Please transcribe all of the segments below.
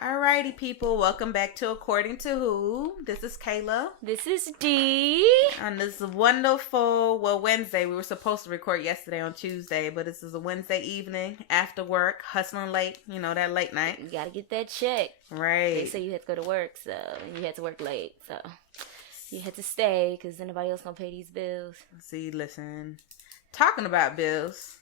Alrighty, people. Welcome back to According to Who. This is Cayla. This is D. On this wonderful, Wednesday. We were supposed to record yesterday on Tuesday, but this is a Wednesday evening after work, hustling late. You know, that late night. You gotta get that check. Right. They say you had to go to work, so you had to work late, so you had to stay because anybody else gonna pay these bills. See, listen. Talking about bills.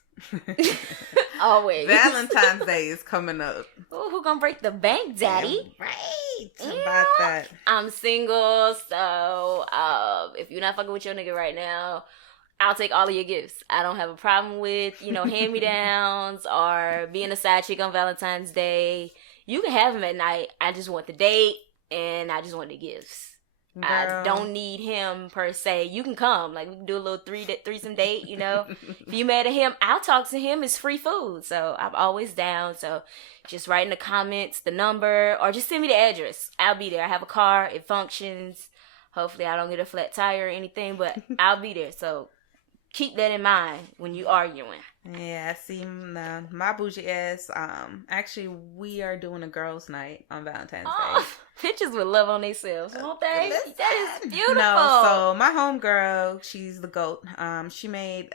Always. Valentine's Day is coming up. Ooh, who gonna break the bank, daddy? Right. About that. I'm single, so if you're not fucking with your nigga right now, I'll take all of your gifts. I don't have a problem with, hand-me-downs or being a side chick on Valentine's Day. You can have them at night. I just want the date and I just want the gifts. Girl. I don't need him per se. You can come. Like, we can do a little threesome date, If you mad at him, I'll talk to him. It's free food. So I'm always down. So just write in the comments the number or just send me the address. I'll be there. I have a car. It functions. Hopefully I don't get a flat tire or anything, but I'll be there. So keep that in mind when you arguing. Yeah, see, my bougie ass, actually, we are doing a girls' night on Valentine's Day. Bitches with love on themselves, won't they? That is beautiful. No, so my homegirl, she's the GOAT. She made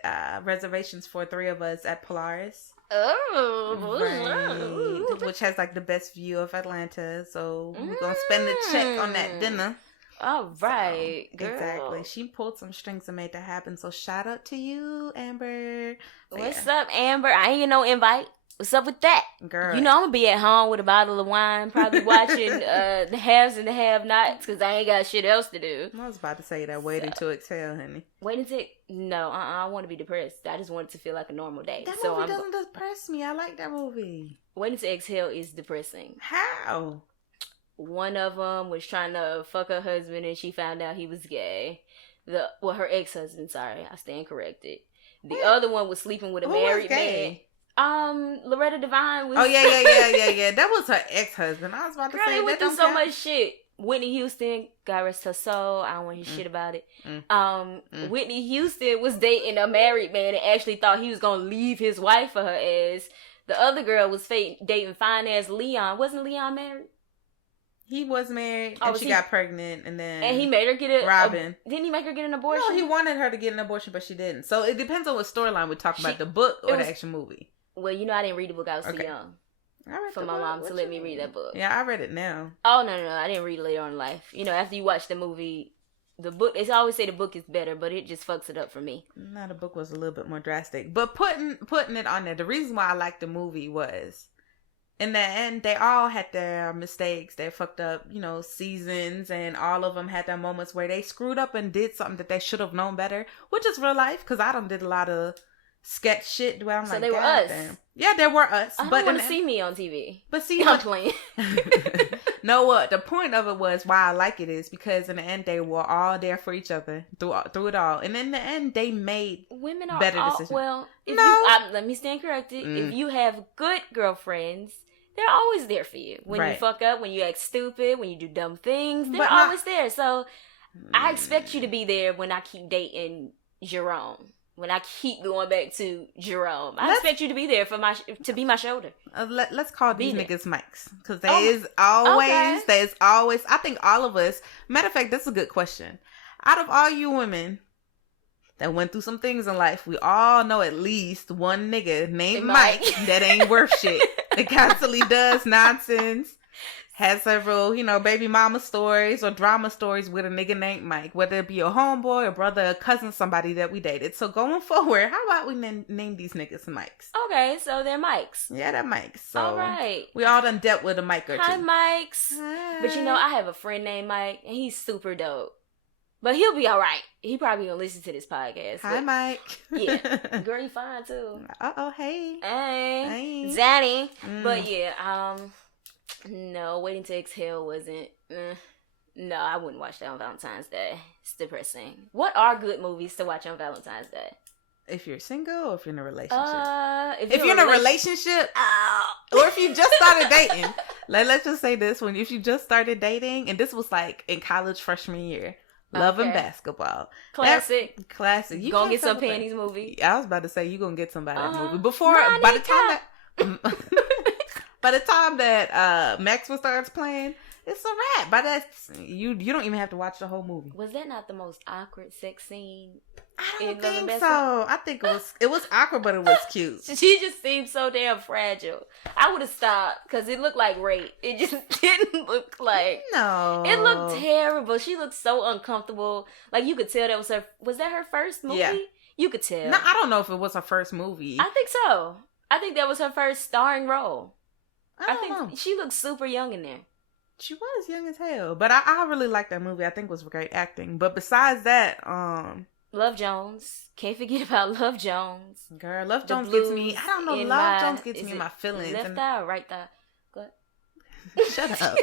reservations for 3 of us at Polaris. Oh, right, which has like the best view of Atlanta. So we're gonna spend the check on that dinner. All right, so, girl. Exactly. She pulled some strings and made that happen. So shout out to you, Amber. What's up, Amber? I ain't get no invite. What's up with that? Girl. I'm gonna be at home with a bottle of wine, probably watching the haves and the have-nots, because I ain't got shit else to do. I was about to say that. Waiting to exhale, honey. Waiting to... No, I want to be depressed. I just want it to feel like a normal day. That movie doesn't depress me. I like that movie. Waiting to Exhale is depressing. How? One of them was trying to fuck her husband and she found out he was gay. Her ex-husband, sorry. I stand corrected. The other one was sleeping with a married man. Loretta Devine was... Oh, yeah. That was her ex-husband. I was about to say they went through so much shit. Whitney Houston, God rest her soul. I don't want to hear shit about it. Whitney Houston was dating a married man and actually thought he was going to leave his wife for her ass. The other girl was dating fine-ass Leon. Wasn't Leon married? He was married, and she got pregnant, and he made her get Robin. Didn't he make her get an abortion? No, he wanted her to get an abortion, but she didn't. So it depends on what storyline we're talking about, the book or the actual movie. Well, I didn't read the book. I was too young for my mom to let me read that book. Yeah, I read it now. Oh, no. I didn't read it later on in life. After you watch the movie, the book, they always say the book is better, but it just fucks it up for me. No, the book was a little bit more drastic. But putting it on there, the reason why I liked the movie was... in the end, they all had their mistakes. They fucked up, seasons, and all of them had their moments where they screwed up and did something that they should have known better, which is real life, because I done did a lot of sketch shit where I'm so like, they were us. Damn. Yeah, they were us. I don't want to see me on TV. But see, I'm playing. No, what the point of it was, why I like it is because in the end they were all there for each other through it all, and in the end they made women are better all, decisions. Well, let me stand corrected. If you have good girlfriends, they're always there for you. When you fuck up, when you act stupid, when you do dumb things, they're always there. So I expect you to be there when I keep dating Jerome. When I keep going back to Jerome, I expect you to be there to be my shoulder. Let's call these niggas mics, because there's always. I think all of us. Matter of fact, that's a good question. Out of all you women that went through some things in life, we all know at least one nigga named Mike that ain't worth shit. That constantly does nonsense. Has several, baby mama stories or drama stories with a nigga named Mike, whether it be a homeboy, a brother, a cousin, somebody that we dated. So going forward, how about we name these niggas Mikes? Okay, so they're Mikes. Yeah, they're Mikes. So all right. We all done dealt with a Mike or two. Hi, Mikes. Hi. But I have a friend named Mike, and he's super dope. But he'll be all right. He probably gonna listen to this podcast. Hi, Mike. Yeah. Girl, you fine, too. Uh-oh, hey. Hey. Zanny. But yeah, no, Waiting to Exhale wasn't... No, I wouldn't watch that on Valentine's Day. It's depressing. What are good movies to watch on Valentine's Day? If you're single or if you're in a relationship? If you're in a relationship... or if you just started dating. Let's just say this one. If you just started dating, and this was like in college freshman year. Love and Basketball. Classic. You gonna get some panties movie. I was about to say, you gonna get somebody movie. by the time that Maxwell starts playing, it's a wrap. By that, you don't even have to watch the whole movie. Was that not the most awkward sex scene? I don't think so. I think it was awkward, but it was cute. She just seemed so damn fragile. I would have stopped because it looked like rape. It just didn't look like. No. It looked terrible. She looked so uncomfortable. Like you could tell that was her. Was that her first movie? Yeah. You could tell. No, I don't know if it was her first movie. I think so. I think that was her first starring role. I think know. She looked super young in there. She was young as hell. But I really liked that movie. I think it was great acting. But besides that, Love Jones. Can't forget about Love Jones. Girl, Love Jones gets me. I don't know. Love Jones gets me in my feelings. Left thigh or right thigh? Go ahead. Shut up.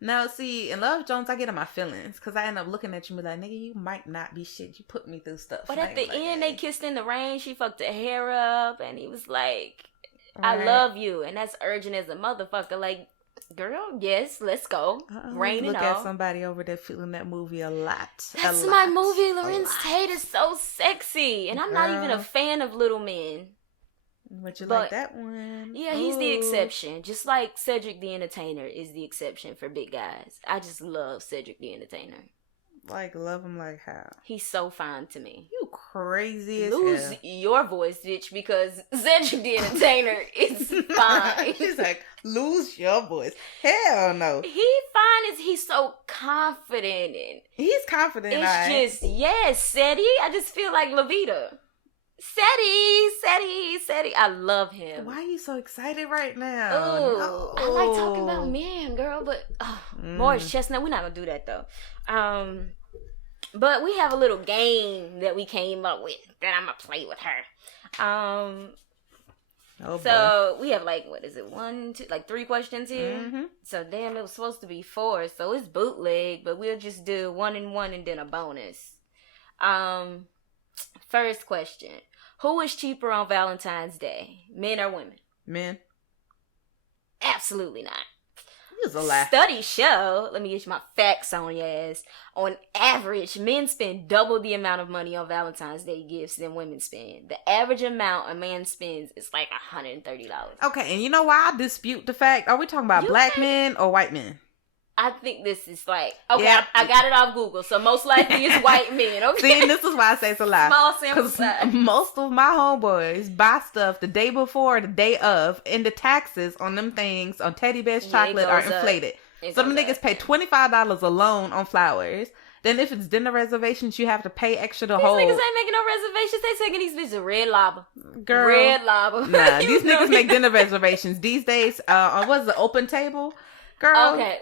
No, see, in Love Jones, I get in my feelings because I end up looking at you and be like, nigga, you might not be shit. You put me through stuff. But at the end, they kissed in the rain. She fucked her hair up, and he was like, right. I love you. And that's urgent as a motherfucker. Like, girl, yes, let's go. Rain and all. Look at somebody over there feeling that movie a lot. That's my movie. Lorenz Tate is so sexy. And I'm not even a fan of little men. But you like that one. Yeah, he's the exception. Just like Cedric the Entertainer is the exception for big guys. I just love Cedric the Entertainer. Like, love him like how? He's so fine to me. You crazy as Lose hell. your voice, bitch, because Cedric the Entertainer is fine. He's like, lose your voice. Hell no. He fine as he's so confident and he's confident. It's just, yes, Seti. I just feel like Levita. Seti. I love him. Why are you so excited right now? Oh, no. I like talking about men, girl, but Morris Chestnut, we're not gonna do that though. But we have a little game that we came up with that I'm gonna play with her. So we have like, what is it? 1, 2, like 3 questions here. Mm-hmm. So damn, it was supposed to be 4, so it's bootleg, but we'll just do 1 and 1 and then a bonus. First question. Who is cheaper on Valentine's Day? Men or women? Men. Absolutely not. It's a lie. Studies show, let me get my facts on your ass. On average, men spend double the amount of money on Valentine's Day gifts than women spend. The average amount a man spends is like $130. Okay, and you know why I dispute the fact? Are we talking about black men or white men? I think this is like, okay, yeah. I got it off Google, so most likely it's white men, okay? See, and this is why I say it's a lie. Small sample size. Most of my homeboys buy stuff the day before or the day of, and the taxes on them things, on Teddy Bear's chocolate, are inflated. So them niggas pay $25 alone on flowers. Then if it's dinner reservations, you have to pay extra to hold. These niggas ain't making no reservations. They taking these bitches to Red Lobster. Girl. Red Lobster. Nah, these niggas make dinner reservations. These days, what's the open table? Girl. Okay.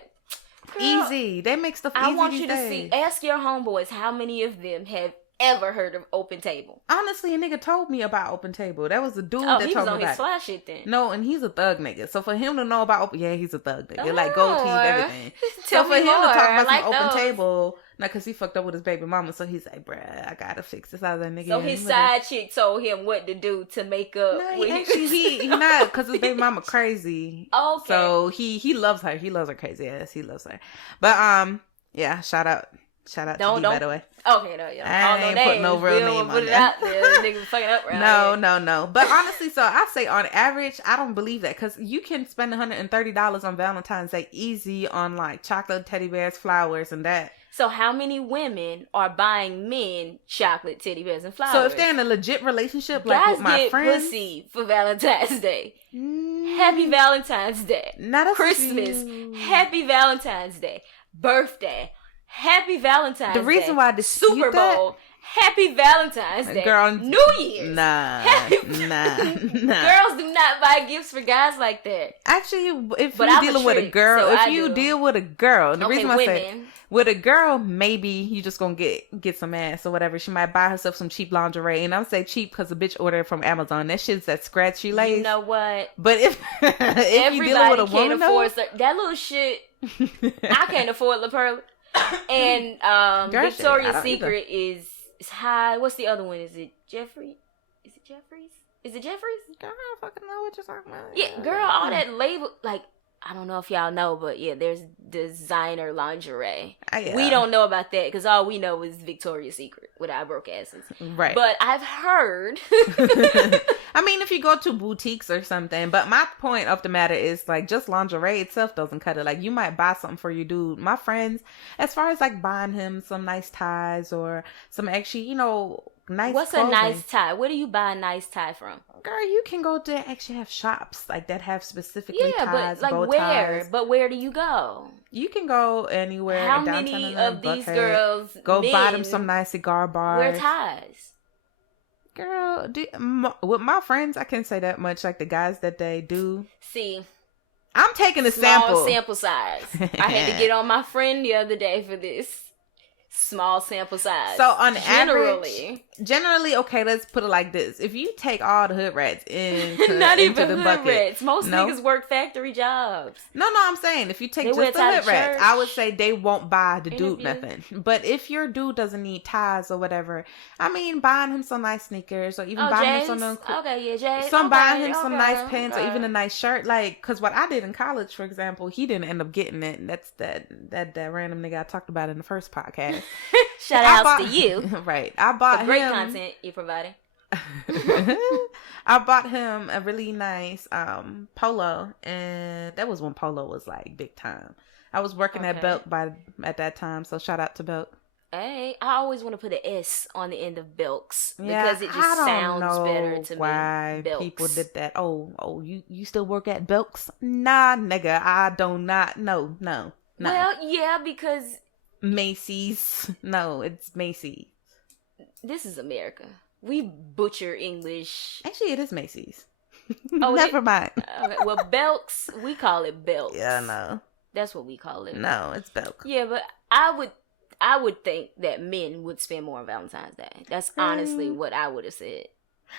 Girl, easy. They make stuff easy. I want you to see. Ask your homeboys how many of them have ever heard of Open Table. Honestly, a nigga told me about Open Table. That was the dude that told me about it. He was on his fly shit then. No, and he's a thug nigga. So for him to know about Open, yeah, he's a thug nigga. Like gold teeth, everything. Tell so for him more. to talk about like some Open those. Table, not because he fucked up with his baby mama. So he's like, bruh, I gotta fix this other nigga. So his side chick told him what to do to make up. No, he not, because his baby mama crazy. Okay. So he loves her. He loves her crazy ass. He loves her. But yeah, shout out to D, by the way. Okay, no, yeah. I ain't putting no real name on that. Niggas fucking up right No. But honestly, so I say on average, I don't believe that, because you can spend $130 on Valentine's Day easy on like chocolate, teddy bears, flowers, and that. So how many women are buying men chocolate, teddy bears, and flowers? So if they're in a legit relationship, like guys with my get friends, pussy for Valentine's Day. Happy Valentine's Day. Christmas. Happy Valentine's Day. Birthday. Happy Valentine's Day. The reason why I dispute Super Bowl. Happy Valentine's Day. Girl, New Year's. Nah. Girls do not buy gifts for guys like that. Actually, if you're dealing with a girl, the reason why I say with a girl, maybe you just gonna get some ass or whatever. She might buy herself some cheap lingerie, and I'm say cheap because a bitch ordered from Amazon. That shit's that scratchy lace. You know what? But if you dealing with a woman, can't afford that little shit. I can't afford La Perla. And Victoria's Secret is high. What's the other one? Is it Jeffrey? Is it Jeffries? Girl, I don't fucking know what you're talking about. Yeah, girl, all that label, like I don't know if y'all know, but yeah, there's designer lingerie. Yeah. We don't know about that because all we know is Victoria's Secret with our broke asses. Right. But I've heard. I mean, if you go to boutiques or something, but my point of the matter is like just lingerie itself doesn't cut it. Like you might buy something for your dude. My friends, as far as like buying him some nice ties or some actually, you know, nice What's clothing. a nice tie? Where do you buy a nice tie from? Girl, you can go to actually have shops like that have specifically ties, but like bow where? ties. But where do you go? You can go anywhere. How downtown many Atlanta, of these Buckhead. girls Go men buy them some nice cigar bars. wear ties? Girl, with my friends, I can't say that much. Like the guys that they do. See, I'm taking a small sample size. I had to get on my friend the other day for this. Small sample size. So on generally, okay, let's put it like this: if you take all the hood rats not even the hood bucket, rats, most niggas work factory jobs. No, I'm saying if you take just the hood rats, I would say they won't buy the dude nothing. But if your dude doesn't need ties or whatever, I mean, buying him some nice sneakers or even buying him some buying him some nice pants or even a nice shirt, like because what I did in college, for example, he didn't end up getting it. That's that random nigga I talked about in the first podcast. Shout outs to you. Right. I bought great content you're providing. I bought him a really nice polo, and that was when polo was like big time. I was working at Belk at that time, so shout out to Belk. Hey, I always want to put an S on the end of Belks because it just sounds better to me. Why people did that? Oh, you still work at Belks? Nah, nigga, I do not. No. Well, yeah, because Macy's. No, it's Macy's. This is America. We butcher English. Actually, it is Macy's. Oh, never mind. Okay. Well, Belks, we call it Belks. Yeah, no. That's what we call it. No, it's Belk. Yeah, but I would think that men would spend more on Valentine's Day. That's honestly what I would have said.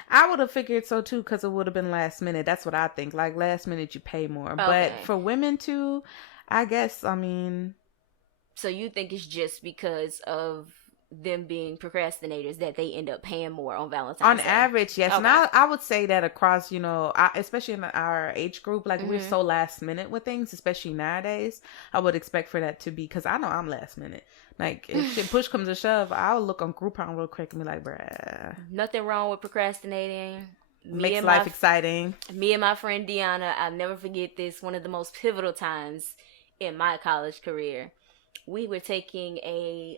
I would have figured so too, because it would have been last minute. That's what I think. Like last minute, you pay more. Okay. But for women too, I guess. I mean. So you think it's just because of them being procrastinators that they end up paying more on Valentine's Day? On average, yes. Okay. And I would say that across, especially in our age group, like we're so last minute with things, especially nowadays. I would expect for that to be, because I know I'm last minute. Like if shit push comes to shove, I'll look on Groupon real quick and be like, bruh. Nothing wrong with procrastinating. Makes life exciting. Me and my friend Deanna, I'll never forget this, one of the most pivotal times in my college career. We were taking a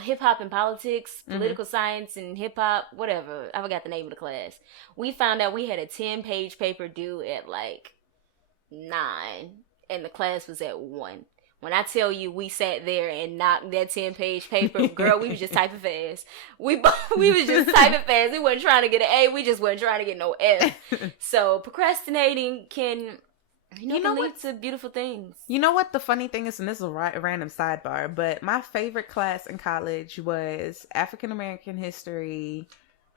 hip hop and politics, political science and hip hop, whatever. I forgot the name of the class. We found out we had a 10-page paper due at like 9, and the class was at 1. When I tell you we sat there and knocked that 10-page paper, girl, we was just typing fast. We was just typing fast. We wasn't trying to get an A. We just wasn't trying to get no F. So procrastinating can lead to beautiful things. You know what the funny thing is, and this is a random sidebar, but my favorite class in college was African American history,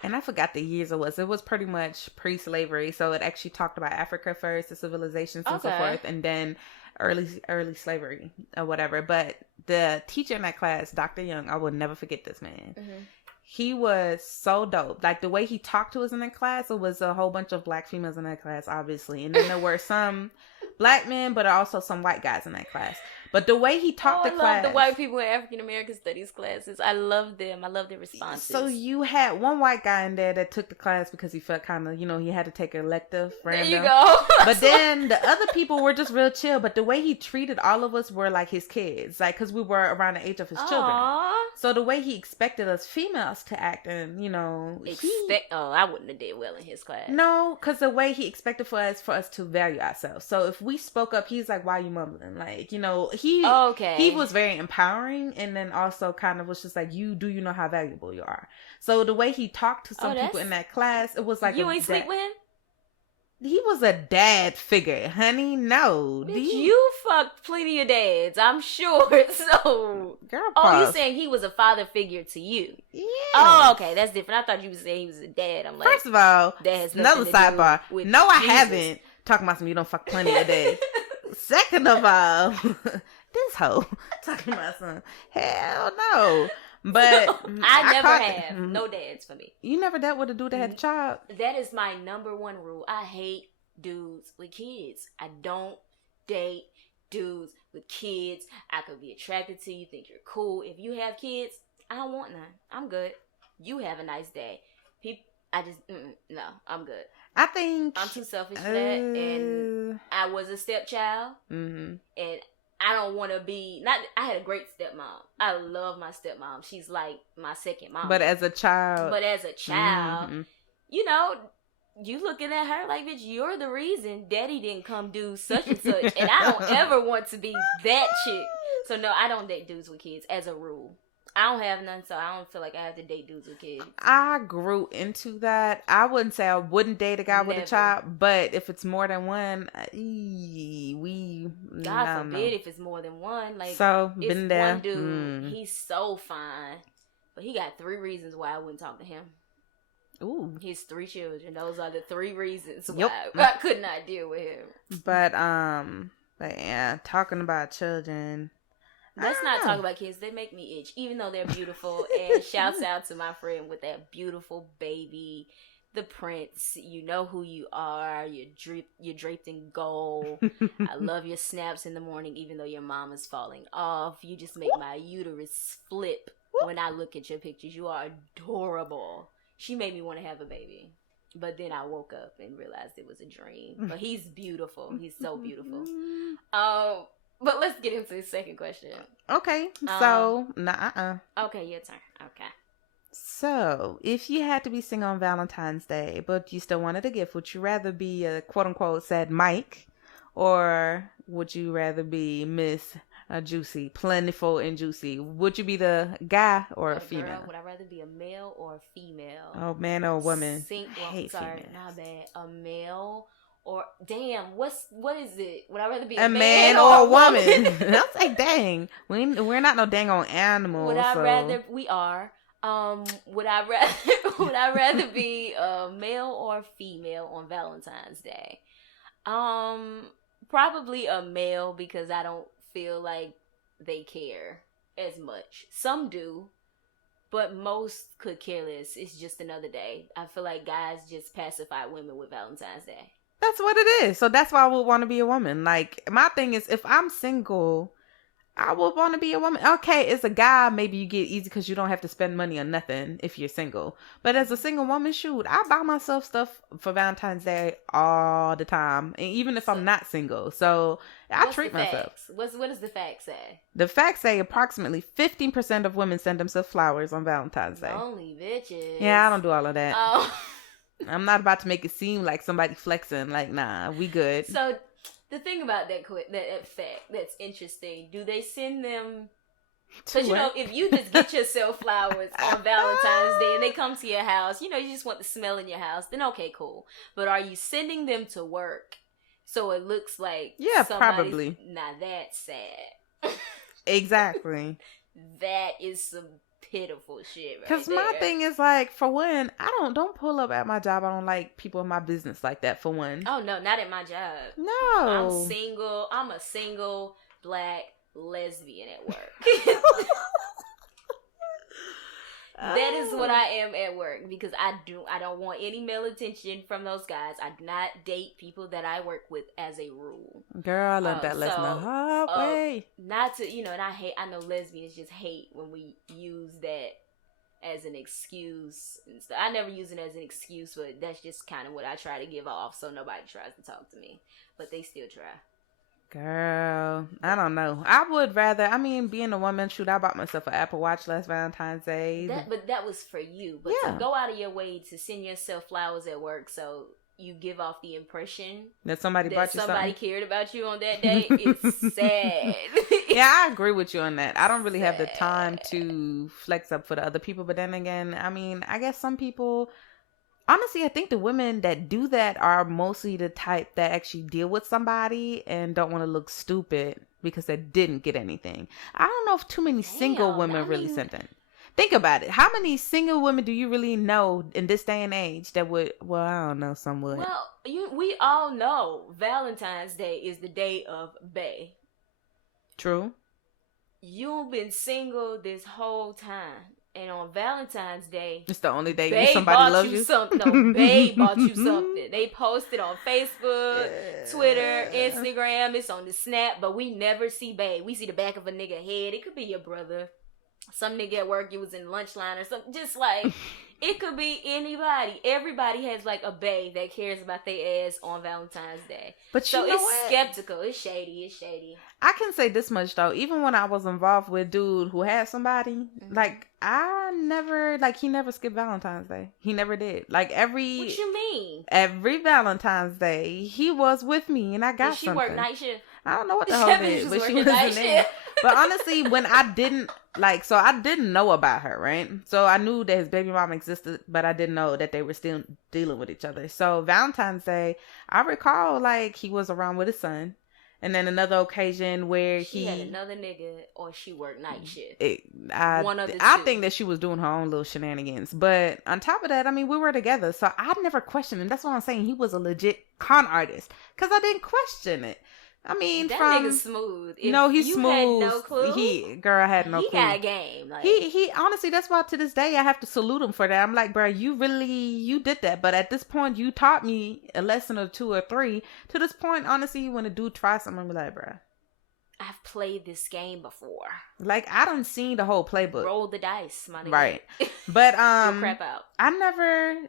and I forgot the years it was. It was pretty much pre-slavery, so it actually talked about Africa first, the civilizations and so forth, and then early slavery or whatever. But the teacher in that class, Dr. Young, I will never forget this man. He was so dope. Like the way he talked to us in that class, it was a whole bunch of black females in that class, obviously. And then there were some black men, but also some white guys in that class. But the way he talked to class. I love the white people in African American studies classes. I love them. I love their responses. So you had one white guy in there that took the class because he felt kind of, he had to take an elective. Random. There you go. But then the other people were just real chill. But the way he treated all of us were like his kids. Like, because we were around the age of his children. So the way he expected us females to act and, I wouldn't have did well in his class. No, because the way he expected for us to value ourselves. So if we spoke up, he's like, why are you mumbling? Like, he was very empowering, and then also kind of was just like, you know how valuable you are. So the way he talked to some people in that class, it was like, you ain't sleep with him? He was a dad figure, honey. No. You fucked plenty of dads, I'm sure. So, girl, you saying he was a father figure to you? Yeah. Oh, okay, that's different. I thought you were saying he was a dad. I'm like, first of all, another sidebar. No, I haven't. Talking about some, you don't fuck plenty of dads. Second of all, this hoe talking about some, hell no. But I never have. No dads for me. You never dealt with a dude that had a child? That is my number one rule. I hate dudes with kids. I don't date dudes with kids. I could be attracted to you, think you're cool. If you have kids, I don't want none. I'm good. You have a nice day. No, I'm good. I think I'm too selfish for that, and I was a stepchild, and I don't want to be. I had a great stepmom. I love my stepmom. She's like my second mom. But as a child, you know, you looking at her like, bitch, you're the reason Daddy didn't come do such and such, and I don't ever want to be that chick. So no, I don't date dudes with kids as a rule. I don't have none, so I don't feel like I have to date dudes with kids. I grew into that. I wouldn't say I wouldn't date a guy with a child, but if it's more than one, God forbid if it's more than one. Like, so it's been there. One dude, he's so fine, but he got 3 reasons why I wouldn't talk to him. Ooh, his 3 children. Those are the 3 reasons why I could not deal with him. But yeah, talking about children. Let's not talk about kids. They make me itch, even though they're beautiful. And shouts out to my friend with that beautiful baby, the prince. You know who you are. You're draped in gold. I love your snaps in the morning, even though your mom is falling off. You just make my uterus flip when I look at your pictures. You are adorable. She made me want to have a baby. But then I woke up and realized it was a dream. But he's beautiful. He's so beautiful. But let's get into the second question. Okay. So, Okay, your turn. Okay. So, if you had to be single on Valentine's Day, but you still wanted a gift, would you rather be a quote-unquote sad Mike? Or would you rather be Miss Juicy, plentiful and juicy? Would you be the guy or a female? Girl, would I rather be a male or a female? Oh, man or woman? Females. Not bad. A male... Or damn, what is it? Would I rather be a man or a woman? I was like, dang, we're not no dang on animals. Would I rather? We are. Would I rather be a male or female on Valentine's Day? Probably a male, because I don't feel like they care as much. Some do, but most could care less. It's just another day. I feel like guys just pacify women with Valentine's Day. That's what it is. So that's why I would want to be a woman. Like, my thing is, if I'm single, I would want to be a woman. Okay, as a guy, maybe you get easy because you don't have to spend money on nothing if you're single. But as a single woman, shoot, I buy myself stuff for Valentine's Day all the time, and even if I'm not single. So I treat myself. What does the fact say? The facts say approximately 15% of women send themselves flowers on Valentine's Day. Only bitches. Yeah, I don't do all of that. Oh. I'm not about to make it seem like somebody flexing. Like, nah, we good. So the thing about that fact that's interesting, do they send them? Because, you know, if you just get yourself flowers on Valentine's Day and they come to your house, you know, you just want the smell in your house, then okay, cool. But are you sending them to work so it looks like probably. Now that's sad. Exactly. That is some pitiful shit right Because my thing is, like, for one, I don't pull up at my job. I don't like people in my business like that, for one. Oh no, not at my job. No. I'm single. I'm a single black lesbian at work. That is what I am at work, because I don't want any male attention from those guys. I do not date people that I work with as a rule. Girl, I learned that lesson the hard way. Not to, and I know lesbians just hate when we use that as an excuse and stuff. I never use it as an excuse, but that's just kind of what I try to give off so nobody tries to talk to me. But they still try. Girl, I don't know. I would rather, being a woman, shoot, I bought myself an Apple Watch last Valentine's Day. But that was for you. But to go out of your way to send yourself flowers at work so you give off the impression that somebody bought you something. Somebody cared about you on that day, it's sad. Yeah, I agree with you on that. I don't really have the time to flex up for the other people. But then again, I guess some people... Honestly, I think the women that do that are mostly the type that actually deal with somebody and don't want to look stupid because they didn't get anything. I don't know if too many single women really sent it. Think about it. How many single women do you really know in this day and age that would, well, I don't know, some would. Well, we all know Valentine's Day is the day of bae. True. You've been single this whole time. And on Valentine's Day, it's the only day somebody loves you. No, babe bought you something. They posted on Facebook, Twitter, Instagram. It's on the Snap, but we never see babe. We see the back of a nigga head. It could be your brother. Some nigga at work, you was in lunch line or something. Just like, it could be anybody. Everybody has like a bae that cares about their ass on Valentine's Day. But so it's skeptical. It's shady. I can say this much though. Even when I was involved with dude who had somebody, like I never, like he never skipped Valentine's Day. He never did. Like What you mean? Every Valentine's Day, he was with me and I got something. Did she work night shift? I don't know what the hell did, but she was in there. But honestly, when I didn't so I didn't know about her, right? So I knew that his baby mom existed, but I didn't know that they were still dealing with each other. So Valentine's Day, I recall like he was around with his son. And then another occasion where she had another nigga or she worked night shift. One of the two. I think that she was doing her own little shenanigans. But on top of that, I mean, we were together. So I never questioned him. That's what I'm saying. He was a legit con artist. Because I didn't question it. I mean, that nigga's smooth. No, he's smooth. Had no clue. I had no clue. He got game. Like, he honestly, that's why to this day I have to salute him for that. I'm like, bro, you did that. But at this point, you taught me a lesson or 2 or 3. To this point, honestly, when a dude tries something, I'm like, bro, I've played this game before. Like, I done seen the whole playbook. Roll the dice, my nigga. Right. But crap out. I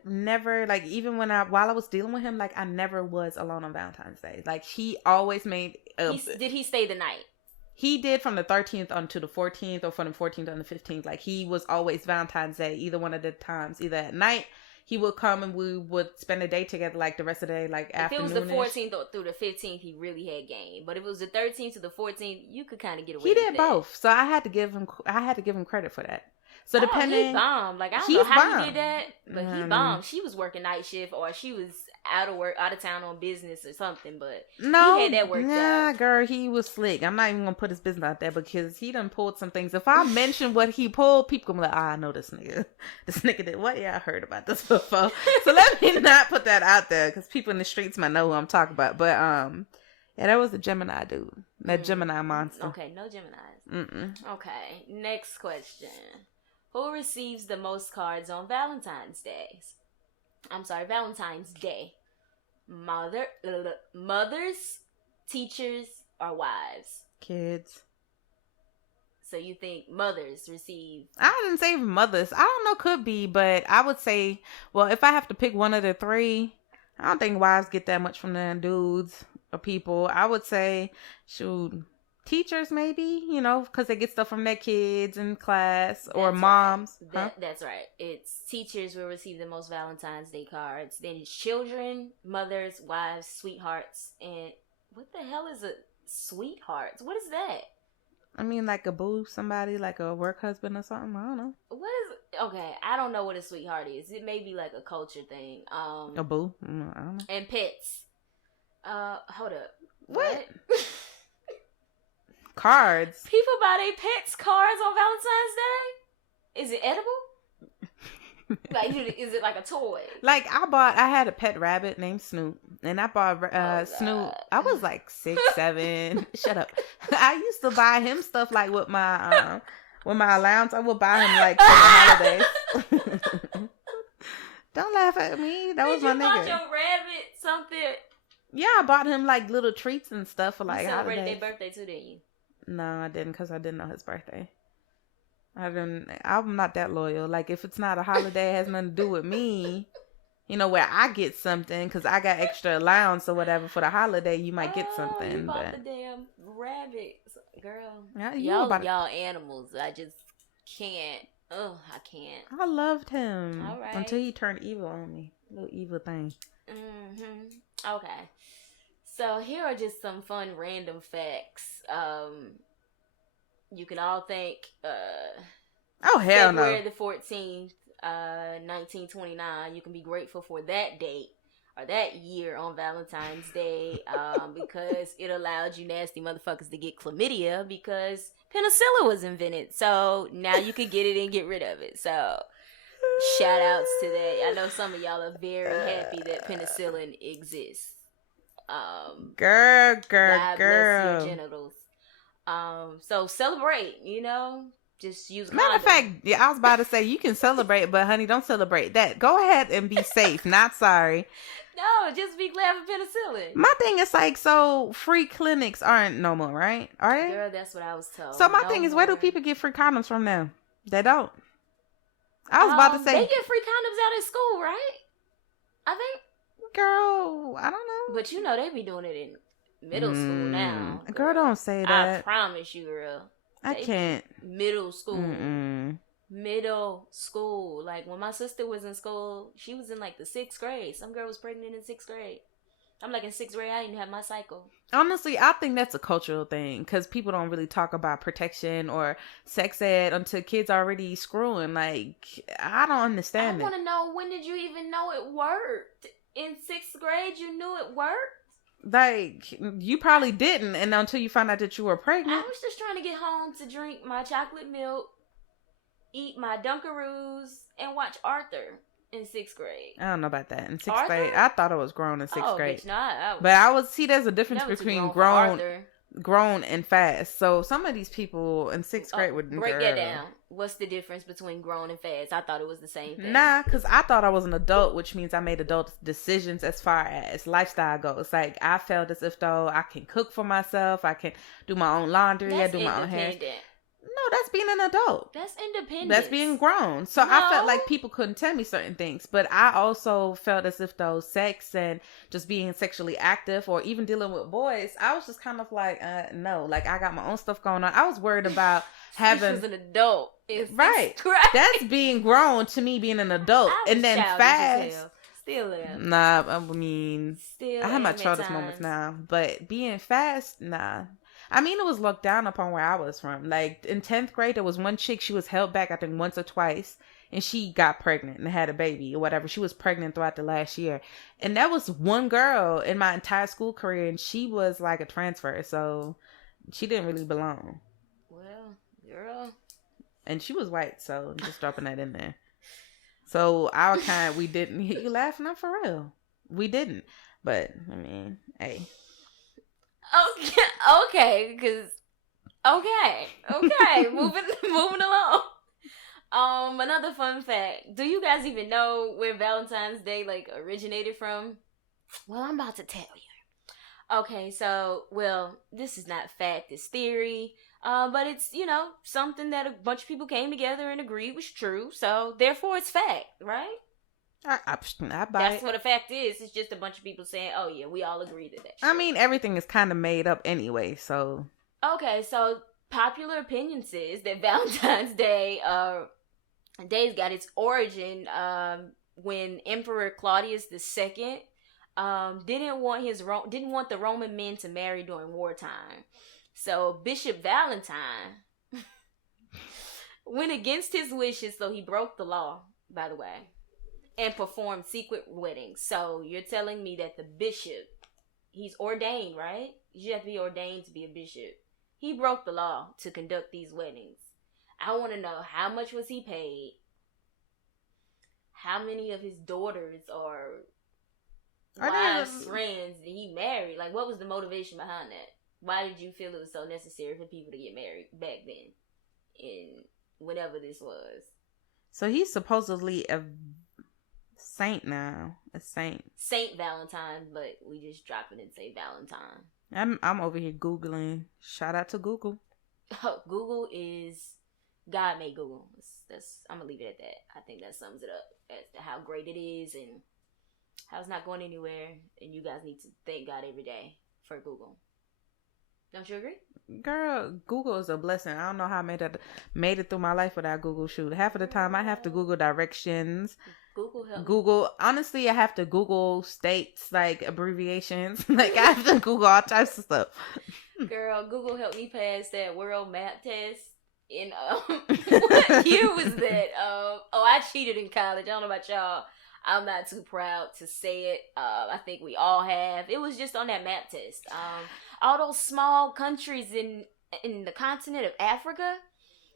never like, even while I was dealing with him, like I never was alone on Valentine's Day. Like he always made did he stay the night? He did from the 13th on to the 14th, or from the 14th on the 15th. Like he was always Valentine's Day, either one of the times, either at night. He would come and we would spend a day together, like the rest of the day, like afternoon. If it was the 14th through the 15th, he really had game. But if it was the 13th to the 14th, you could kind of get away with it. He did both. So I had to give him credit for that. So depending, he bombed. Like I don't know how he did that, but he bombed. She was working night shift, or she was out of town on business or something. But he had that worked out. Yeah, girl, he was slick. I'm not even gonna put his business out there because he done pulled some things. If I mention what he pulled, people gonna be like, I know this nigga. This nigga did what? Yeah, I heard about this before. So let me not put that out there because people in the streets might know who I'm talking about. But yeah, that was a Gemini dude. That Gemini monster. Okay, no Geminis. Okay, next question. Who receives the most cards on Valentine's Day? Mothers, teachers, or wives? Kids. So you think mothers receive? I didn't say mothers. I don't know, could be, but I would say, well, if I have to pick one of the 3, I don't think wives get that much from them dudes or people. I would say, shoot, teachers maybe, because they get stuff from their kids in class, or moms. Right. That's right. It's teachers will receive the most Valentine's Day cards. Then it's children, mothers, wives, sweethearts. And what the hell is a sweetheart? What is that? I mean, like a boo, somebody, like a work husband or something. I don't know. Okay, I don't know what a sweetheart is. It may be like a culture thing. A boo? I don't know. And pets. Hold up. What? Cards. People buy their pets cards on Valentine's Day? Is it edible? Like, is it like a toy? Like, I had a pet rabbit named Snoop. And I bought Snoop. I was like 6, 7. Shut up. I used to buy him stuff like with my allowance. I would buy him like for the holidays. Don't laugh at me. That was my nigga. You bought your rabbit something? Yeah, I bought him like little treats and stuff for like holidays. You celebrated their birthday too, didn't you? No, I didn't, because I didn't know his birthday. I'm not that loyal. Like, if it's not a holiday, it has nothing to do with me. Where I get something, because I got extra allowance or whatever for the holiday, you might get something. You bought the damn rabbit, girl. Yeah, y'all animals. I just can't. Oh, I can't. I loved him. All right. Until he turned evil on me. Little evil thing. Okay. So here are just some fun random facts. You can all thank oh hell February no. the 14th, 1929. You can be grateful for that date or that year on Valentine's Day, because it allowed you nasty motherfuckers to get chlamydia because penicillin was invented. So now you can get it and get rid of it. So shout outs to that. I know some of y'all are very happy that penicillin exists. Girl. God bless your genitals. So celebrate, Just use Matter of fact, yeah, I was about to say you can celebrate, but honey, don't celebrate that. Go ahead and be safe. Not sorry. No, just be glad for penicillin. My thing is like, so free clinics aren't no more, right? Are they? Girl, that's what I was told. So my thing is, where do people get free condoms from now? They don't. I was about to say they get free condoms out of school, right? I think. Girl, I don't know. But you know they be doing it in middle school now. Girl, don't say that. I promise you, girl. I can't. Middle school. Middle school. Like when my sister was in school, she was in like the 6th grade. Some girl was pregnant in 6th grade. I'm like in 6th grade, I didn't have my cycle. Honestly, I think that's a cultural thing because people don't really talk about protection or sex ed until kids are already screwing. Like, I don't understand I want to know, when did you even know it worked? In 6th grade, you knew it worked? Like, you probably didn't, and until you found out that you were pregnant. I was just trying to get home to drink my chocolate milk, eat my Dunkaroos, and watch Arthur in 6th grade. I don't know about that. In 6th grade, I thought I was grown in 6th grade. Bitch, no, but I was, see, there's a difference between grown and fast. So some of these people in 6th grade would break that down. What's the difference between grown and fast? I thought it was the same thing. Nah, because I thought I was an adult, which means I made adult decisions as far as lifestyle goes. Like, I felt as if though I can cook for myself, I can do my own laundry, I do my own hair. No, that's being an adult. That's independent. That's being grown. So no. I felt like people couldn't tell me certain things. But I also felt as if though sex and just being sexually active or even dealing with boys, I was just kind of like, no. Like, I got my own stuff going on. I was worried about having... She was an adult. Right. That's being grown to me, being an adult. And then fast... Still am. Nah, I mean... Still I have my childish moments now. But being fast, nah. I mean, it was looked down upon where I was from. Like, in 10th grade, there was one chick, she was held back, I think, once or twice. And she got pregnant and had a baby or whatever. She was pregnant throughout the last year. And that was one girl in my entire school career. And she was like a transfer. So, she didn't really belong. Well, girl. And she was white. So, I'm just dropping that in there. So, our kind, we didn't. You laughing? I'm for real. We didn't. But, I mean, hey. Okay, moving along. Another fun fact. Do you guys even know where Valentine's Day like originated from? Well, I'm about to tell you. Okay, so, well, this is not fact, it's theory. But it's, something that a bunch of people came together and agreed was true. So, therefore, it's fact, right? I buy That's what a fact is. It's just a bunch of people saying, oh, yeah, we all agree to that. I mean, everything is kind of made up anyway, so. Okay, so popular opinion says that Valentine's Day day's got its origin when Emperor Claudius II didn't want the Roman men to marry during wartime. So Bishop Valentine went against his wishes, so he broke the law, by the way, and performed secret weddings. So you're telling me that the bishop, he's ordained, right? You have to be ordained to be a bishop. He broke the law to conduct these weddings. I want to know, how much was he paid? How many of his daughters or wives, friends did he marry? Like, what was the motivation behind that? Why did you feel it was so necessary for people to get married back then? In whenever this was. So he's supposedly a saint now. A saint. Saint Valentine, but we just drop it and say Valentine. I'm over here Googling. Shout out to Google. Oh, Google is... God made Google. I'm going to leave it at that. I think that sums it up as to how great it is and how it's not going anywhere. And you guys need to thank God every day for Google. Don't you agree? Girl, Google is a blessing. I don't know how I made it through my life without Google. Shoot, half of the time I have to Google directions. Google. Honestly, I have to Google states, like abbreviations. Like, I have to Google all types of stuff. Girl, Google helped me pass that world map test. In what year was that? I cheated in college. I don't know about y'all. I'm not too proud to say it. I think we all have. It was just on that map test. All those small countries in the continent of Africa.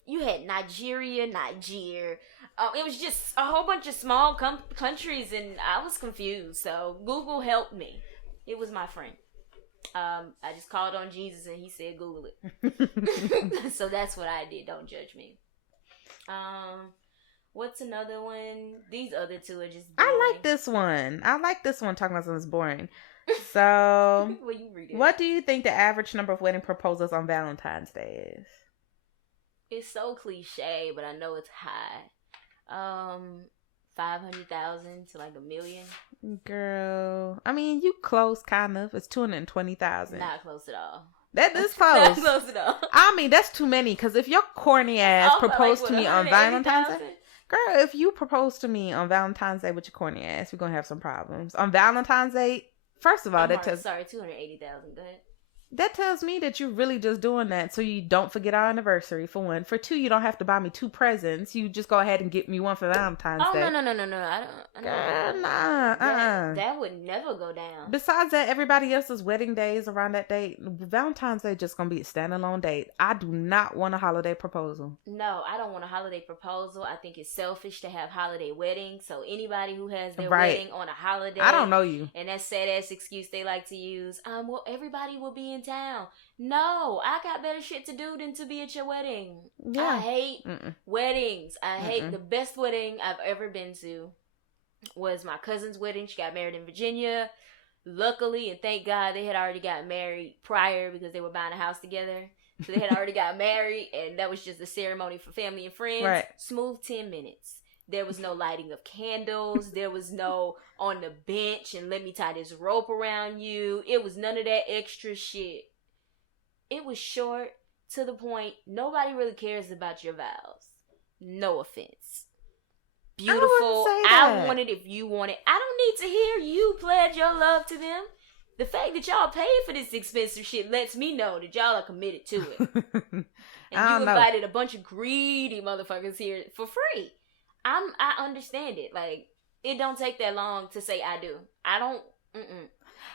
You had Nigeria, Niger. It was just a whole bunch of small countries, and I was confused. So Google helped me. It was my friend. I just called on Jesus, and he said, Google it. So that's what I did. Don't judge me. What's another one? These other two are just boring. I like this one. Talking about something that's boring. So, well, you read it. What do you think the average number of wedding proposals on Valentine's Day is? It's so cliche, but I know it's high. 500,000 to like 1 million. Girl, I mean, you close, kind of. It's 220,000. Not close at all. That is close. Not close at all. I mean, that's too many. Because if your corny ass proposed to me on Valentine's Day, girl, if you propose to me on Valentine's Day with your corny ass, we're gonna have some problems. On Valentine's Day, first of all, sorry, 280,000. Go ahead. That tells me that you're really just doing that so you don't forget our anniversary, for one. For two, you don't have to buy me 2 presents. You just go ahead and get me one for Valentine's Day. Oh, no. I don't. Girl, nah. That would never go down. Besides that, everybody else's wedding days around that date. Valentine's Day just going to be a standalone date. I do not want a holiday proposal. No, I don't want a holiday proposal. I think it's selfish to have holiday weddings. So anybody who has their wedding on a holiday. I don't know you. And that sad ass excuse they like to use. Well, everybody will be in town. No, I got better shit to do than to be at your wedding. Yeah. I hate weddings. I hate the best wedding I've ever been to was my cousin's wedding. She got married in Virginia. Luckily, and thank God, they had already got married prior because they were buying a house together. So they had already got married, and that was just a ceremony for family and friends. Right. Smooth 10 minutes. There was no lighting of candles. There was no on the bench and let me tie this rope around you. It was none of that extra shit. It was short, to the point. Nobody really cares about your vows. No offense. Beautiful. I want it if you want it. I don't need to hear you pledge your love to them. The fact that y'all paid for this expensive shit lets me know that y'all are committed to it. And you invited a bunch of greedy motherfuckers here for free. I understand it. Like, it don't take that long to say I do. I don't.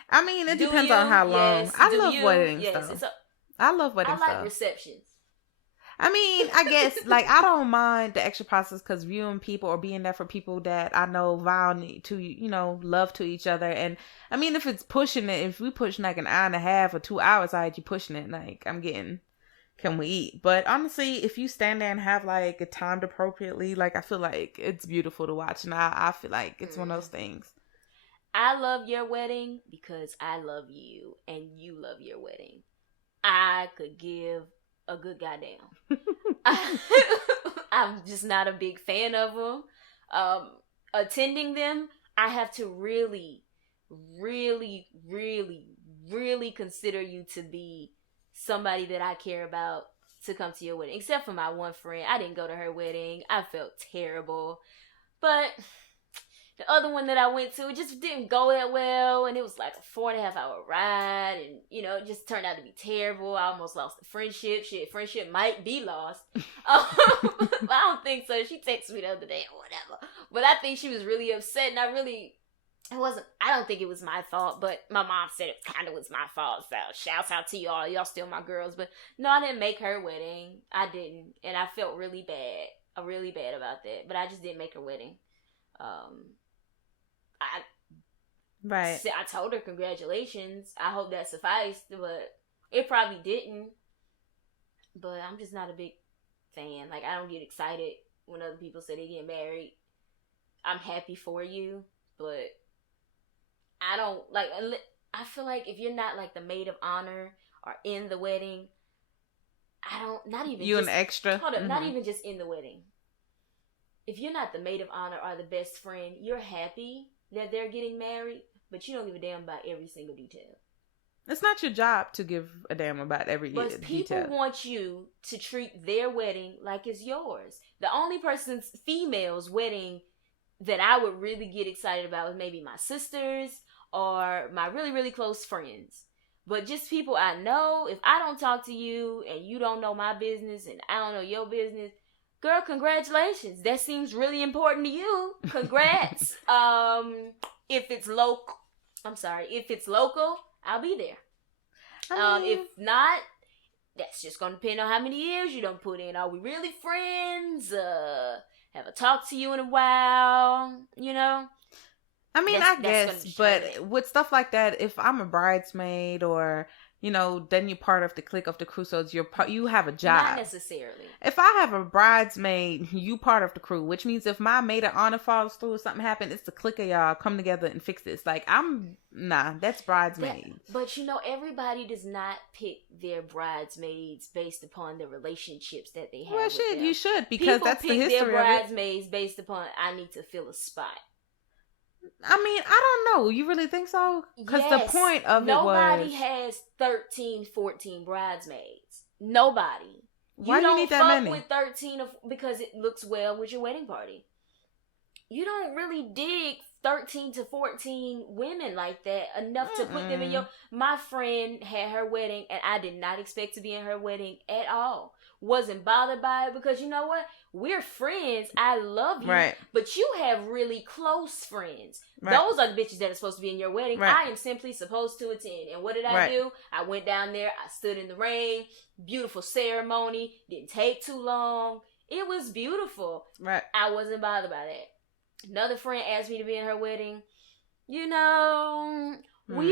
I mean, it depends on how long. Yes. I love weddings though. I love wedding stuff. I like receptions. I mean, I guess, like, I don't mind the extra process because viewing people or being there for people that I know vow to, love to each other. And, I mean, if it's pushing it, if we pushing like an hour and a half or 2 hours, I had you pushing it, like, I'm getting, can we eat? But honestly, if you stand there and have, like, it timed appropriately, like, I feel like it's beautiful to watch. And I feel like it's one of those things. I love your wedding because I love you and you love your wedding. I could give a good goddamn. I'm just not a big fan of them. Attending them, I have to really, really, really, really consider you to be somebody that I care about to come to your wedding. Except for my one friend. I didn't go to her wedding. I felt terrible. But the other one that I went to, it just didn't go that well, and it was like a 4.5 hour ride, and it just turned out to be terrible. I almost lost the friendship. Friendship might be lost. I don't think so. She texted me the other day or whatever, but I think she was really upset, and I don't think it was my fault, but my mom said it kind of was my fault. So shouts out to y'all still my girls. But no, I didn't make her wedding. I didn't, and I felt really bad, about that. But I just didn't make her wedding. I told her congratulations. I hope that sufficed, but it probably didn't. But I'm just not a big fan. Like, I don't get excited when other people say they get married. I'm happy for you, but I don't like. I feel like if you're not like the maid of honor or in the wedding, not even you just, an extra. Hold up, not even just in the wedding. If you're not the maid of honor or the best friend, you're happy that they're getting married, but you don't give a damn about every single detail. It's not your job to give a damn about every detail. But people want you to treat their wedding like it's yours. The only female's wedding that I would really get excited about was maybe my sisters or my really, really close friends. But just people I know, if I don't talk to you and you don't know my business and I don't know your business, girl, congratulations. That seems really important to you. Congrats. If it's local, I'll be there. If not, that's just going to depend on how many years you don't put in. Are we really friends? Have I talked to you in a while? I mean, I guess, but with stuff like that, if I'm a bridesmaid or, then you're part of the clique of the crew. So you have a job. Not necessarily. If I have a bridesmaid, you part of the crew, which means if my maid of honor falls through or something happens, it's the clique of y'all come together and fix this. Like, that's bridesmaids. But everybody does not pick their bridesmaids based upon the relationships that they have. Well, shit, you should, because people that's the history of it. People pick their bridesmaids based upon, I need to fill a spot. I mean, I don't know. You really think so? Because the point of nobody has 13, 14 bridesmaids. Nobody. Why do you need that many? You don't fuck with 13 because it looks well with your wedding party. You don't really dig 13 to 14 women like that enough to put them in your... My friend had her wedding, and I did not expect to be in her wedding at all. Wasn't bothered by it because you know what? We're friends. I love you. Right. But you have really close friends. Right. Those are the bitches that are supposed to be in your wedding. Right. I am simply supposed to attend. And what did I do? I went down there. I stood in the rain. Beautiful ceremony. Didn't take too long. It was beautiful. Right. I wasn't bothered by that. Another friend asked me to be in her wedding. We've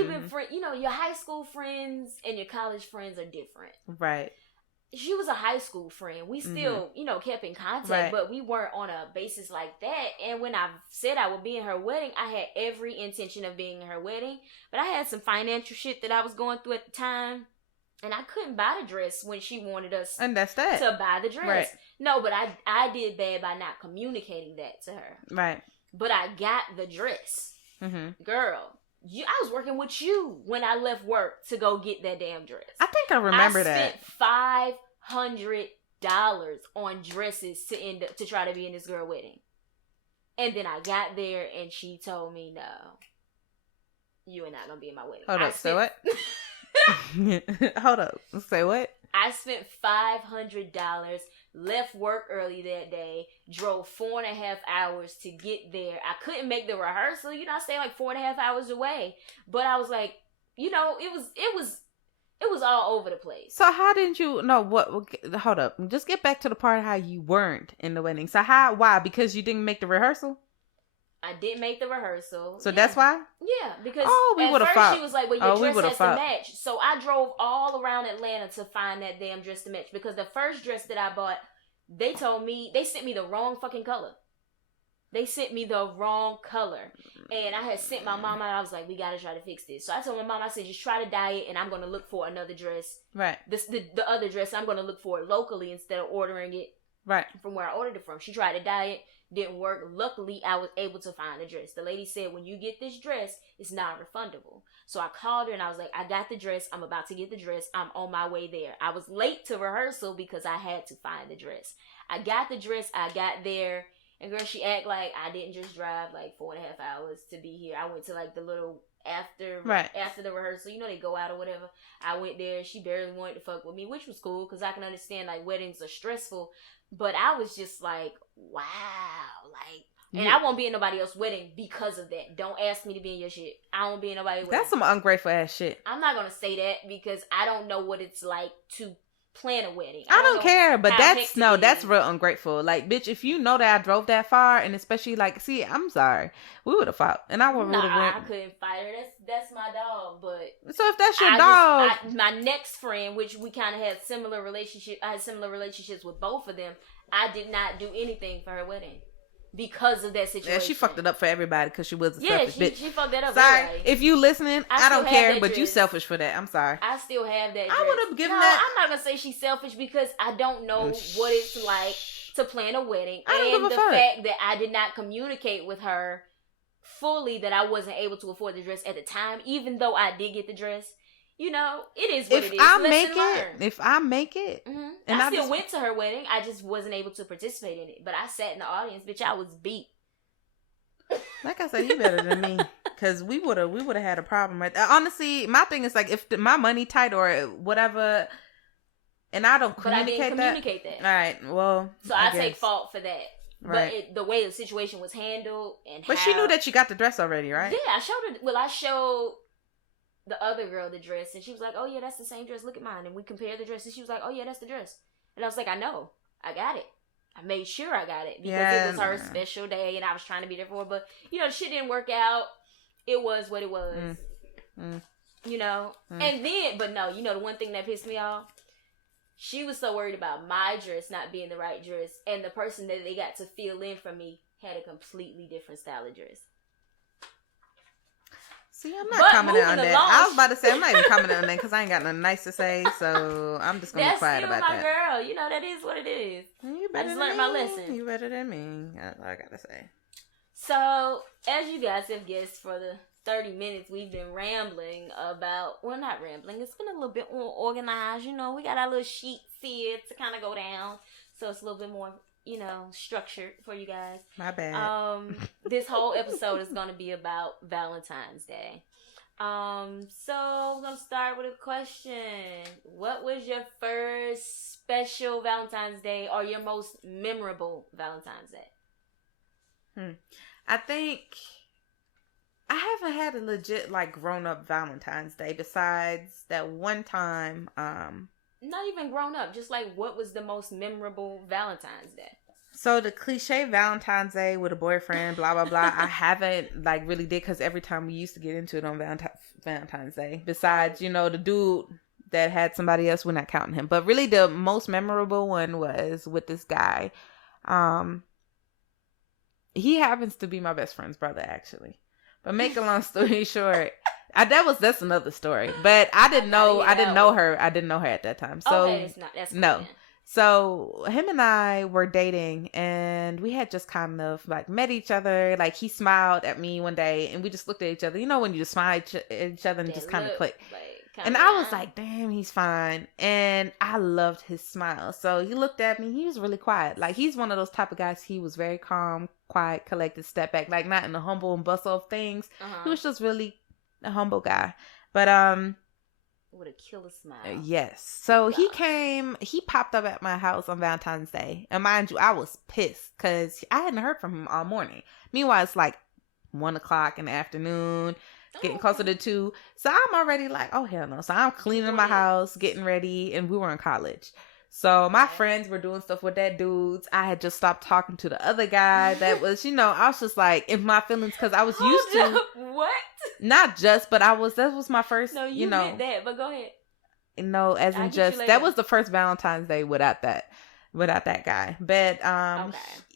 been friends. Your high school friends and your college friends are different. Right. She was a high school friend. We still, kept in contact, but we weren't on a basis like that. And when I said I would be in her wedding, I had every intention of being in her wedding. But I had some financial shit that I was going through at the time. And I couldn't buy the dress when she wanted us and that's that. to buy the dress. Right. No, but I did bad by not communicating that to her. Right. But I got the dress. Mm-hmm. Girl. I was working with you when I left work to go get that damn dress. I think I remember that. I spent $500 on dresses to try to be in this girl wedding. And then I got there and she told me, no, you are not going to be in my wedding. Hold up, say what? Hold up, say what? I spent $500, left work early that day, drove 4.5 hours to get there. I couldn't make the rehearsal. I stayed like 4.5 hours away. But I was like, it was all over the place. So how didn't you know what? Hold up, just get back to the part of how you weren't in the wedding. So why? Because you didn't make the rehearsal? I didn't make the rehearsal. So that's why? Yeah, because we at first fought. she was like, well, your dress has to match. So I drove all around Atlanta to find that damn dress to match. Because the first dress that I bought, they sent me the wrong fucking color. They sent me the wrong color. And I had sent my mom out. I was like, we got to try to fix this. So I told my mom, I said, just try to dye it and I'm going to look for another dress. Right. The other dress, I'm going to look for it locally instead of ordering it from where I ordered it from. She tried to dye it. Didn't work. Luckily, I was able to find a dress. The lady said, when you get this dress, it's non-refundable. So I called her and I was like, I got the dress. I'm about to get the dress. I'm on my way there. I was late to rehearsal because I had to find the dress. I got the dress. I got there. And girl, she act like I didn't just drive like 4.5 hours to be here. I went to like the little after the rehearsal. They go out or whatever. I went there. She barely wanted to fuck with me, which was cool because I can understand like weddings are stressful. But I was just like, wow, like, and I won't be in nobody else's wedding because of that. Don't ask me to be in your shit. I won't be in nobody's wedding. That's some ungrateful ass shit. I'm not going to say that because I don't know what it's like to plan a wedding. I don't care, but that's real ungrateful. Like, bitch, if you know that I drove that far, and especially like, see, I'm sorry, we would have fought, and I would have went. I couldn't fight her. That's my dog. But so if that's your dog, my next friend, which we kind of had similar relationship, I had similar relationships with both of them. I did not do anything for her wedding because of that situation. Yeah, she fucked it up for everybody because she was a selfish bitch. She fucked that up. Sorry, if you listening, I don't care, but you selfish for that. I'm sorry. I still have that. I would have given that. I'm not gonna say she's selfish because I don't know what it's like to plan a wedding, and the fact that I did not communicate with her fully that I wasn't able to afford the dress at the time, even though I did get the dress. It is what it is. If I make it, mm-hmm. And I still went to her wedding. I just wasn't able to participate in it. But I sat in the audience, bitch. I was beat. Like I said, you better than me, because we would have had a problem right there. Honestly, my thing is like if my money tight or whatever, and I don't communicate that. But I didn't communicate that. All right, well, so I take fault for that. Right. But the way the situation was handled but she knew that you got the dress already, right? Yeah, I showed her. Well, I showed the other girl the dress, and she was like, "Oh yeah, that's the same dress. Look at mine." And we compared the dresses. She was like, "Oh yeah, that's the dress." And I was like, "I know, I got it. I made sure I got it because it was her special day, and I was trying to be there for her." But the shit didn't work out. It was what it was. you know. And then, but no, you know, the one thing that pissed me off, she was so worried about my dress not being the right dress, and the person that they got to fill in for me had a completely different style of dress. See, I'm not commenting on that. I was about to say, I'm not even commenting on that because I ain't got nothing nice to say, so I'm just going to be quiet about that. That's still my girl. You know, that is what it is. I just learned my lesson. You better than me. That's all I got to say. So, as you guys have guessed, for the 30 minutes we've been rambling about, well, not rambling, it's been a little bit more organized. You know, we got our little sheets here to kind of go down, so it's a little bit more, you know, structured for you guys. My bad. This whole episode is going to be about Valentine's Day. So we're going to start with a question. What was your first special Valentine's Day, or your most memorable Valentine's Day? I think I haven't had a legit, like, grown-up Valentine's Day besides that one time. Not even grown up, just like, what was the most memorable Valentine's Day? So the cliche Valentine's Day with a boyfriend, blah, blah, blah, I haven't, like, really did, because every time we used to get into it on Valentine's Day. Besides, you know, the dude that had somebody else, we're not counting him. But really the most memorable one was with this guy. He happens to be my best friend's brother, actually. But make a long story short, that's another story. But I didn't know her. I didn't know her at that time. So okay, that's no. So him and I were dating, and we had just kind of like met each other. Like, he smiled at me one day, and we just looked at each other. You know, when you just smile at each other and just kind of click. And I was like, damn, he's fine. And I loved his smile. So he looked at me. He was really quiet. Like, he's one of those type of guys. He was very calm, quiet, collected, step back. Like, not in the humble and bustle of things. He was just really a humble guy. But, with a killer smile. Yes. So he popped up at my house on Valentine's Day. And mind you, I was pissed because I hadn't heard from him all morning. Meanwhile, it's like 1:00 in the afternoon. Getting closer to 2. So I'm already like, oh, hell no. So I'm cleaning my house, getting ready, and we were in college. So my friends were doing stuff with that dudes. I had just stopped talking to the other guy that was, you know, I was just like in my feelings because I was used to. What? Not just, but that was my first, no, you know. Meant that, but go ahead. No, as in just, that was the first Valentine's Day without that guy. But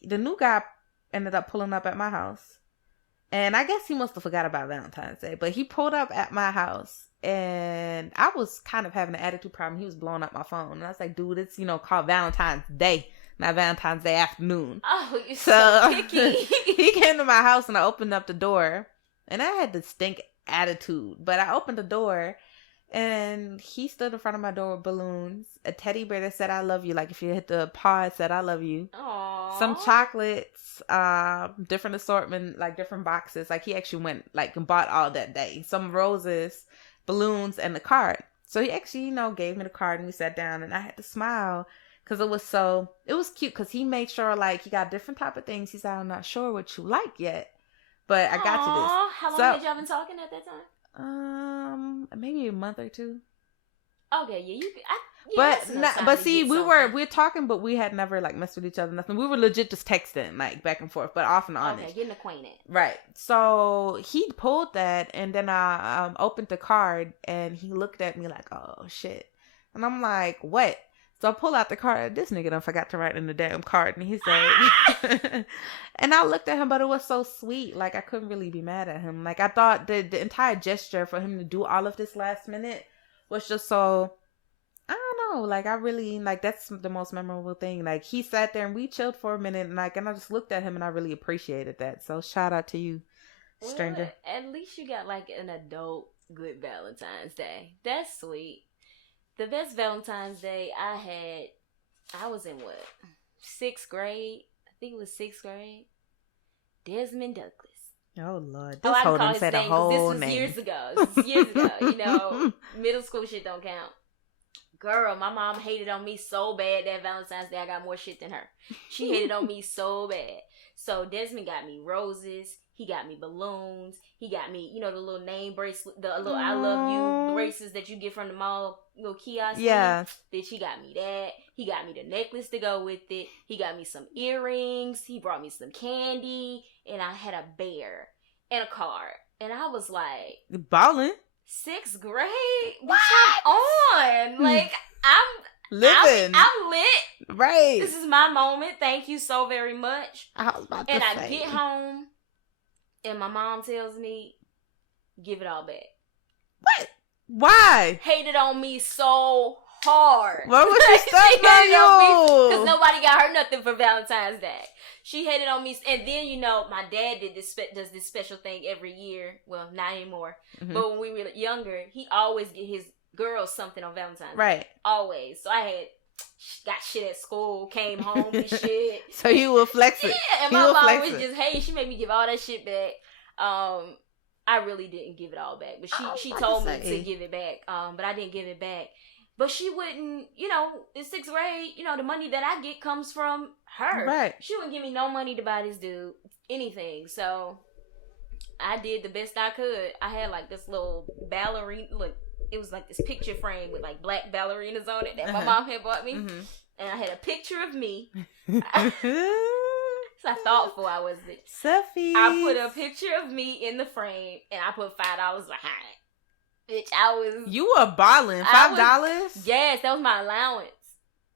the new guy ended up pulling up at my house. And I guess he must have forgot about Valentine's Day. But he pulled up at my house. And I was kind of having an attitude problem. He was blowing up my phone. And I was like, dude, it's, you know, called Valentine's Day, not Valentine's Day afternoon. Oh, you're so picky. He came to my house and I opened up the door. And I had this stink attitude. But I opened the door. And he stood in front of my door with balloons. A teddy bear that said, I love you. Like, if you hit the paw, it said, I love you. Aww. Some chocolates, different assortment, like different boxes. Like, he actually went, like, and bought all that day. Some roses, balloons, and the card. So he actually, you know, gave me the card and we sat down and I had to smile. Because it was cute because he made sure, like, he got different type of things. He said, I'm not sure what you like yet. But I got you this. How long had y'all been talking at that time? Maybe a month or 2. Okay, but see, we're talking, but we had never like messed with each other, nothing. We were legit just texting, like, back and forth, but off and on. Okay, getting acquainted. Right. So he pulled that, and then I opened the card, and he looked at me like, oh shit, and I'm like, what? So I pull out the card. This nigga done forgot to write in the damn card, and he said, and I looked at him, but it was so sweet. Like, I couldn't really be mad at him. Like, I thought the entire gesture for him to do all of this last minute was just so, I don't know. Like, I really, like, that's the most memorable thing. Like, he sat there and we chilled for a minute, and like, and I just looked at him and I really appreciated that. So shout out to you, stranger. Well, at least you got like an adult good Valentine's Day. That's sweet. The best Valentine's Day I was in what? 6th grade? I think it was 6th grade. Desmond Douglas. Oh, Lord. This whole done said a whole name. This was years ago. You know, middle school shit don't count. Girl, my mom hated on me so bad that Valentine's Day I got more shit than her. She hated on me so bad. So Desmond got me roses. He got me balloons. He got me, you know, the little name bracelet, the little I love you bracelets that you get from the mall, little kiosk. Yeah. Bitch, he got me that. He got me the necklace to go with it. He got me some earrings. He brought me some candy. And I had a bear and a card. And I was like, ballin'. 6th grade? What? On? Like, I'm lit. Right. This is my moment. Thank you so very much. I was about to say. I get home, and my mom tells me, give it all back. What? Why? Hated on me so hard. What was she stuck on you? Because nobody got her nothing for Valentine's Day. She hated on me. And then, my dad does this special thing every year. Well, not anymore. Mm-hmm. But when we were younger, he always get his girls something on Valentine's Day. Always. So I got shit at school, came home and shit. So you were flexing. Yeah, and my mom was just, hey, she made me give all that shit back. I really didn't give it all back. But she told me to give it back. But I didn't give it back. But she wouldn't, in 6th grade, the money that I get comes from her. Right. She wouldn't give me no money to buy this dude anything. So I did the best I could. I had like this little ballerina, look, it was like this picture frame with like black ballerinas on it that my mom had bought me. Mm-hmm. And I had a picture of me. So how thoughtful I was. Selfie. I put a picture of me in the frame and I put $5 behind it. Bitch, You were balling. $5? Yes, that was my allowance.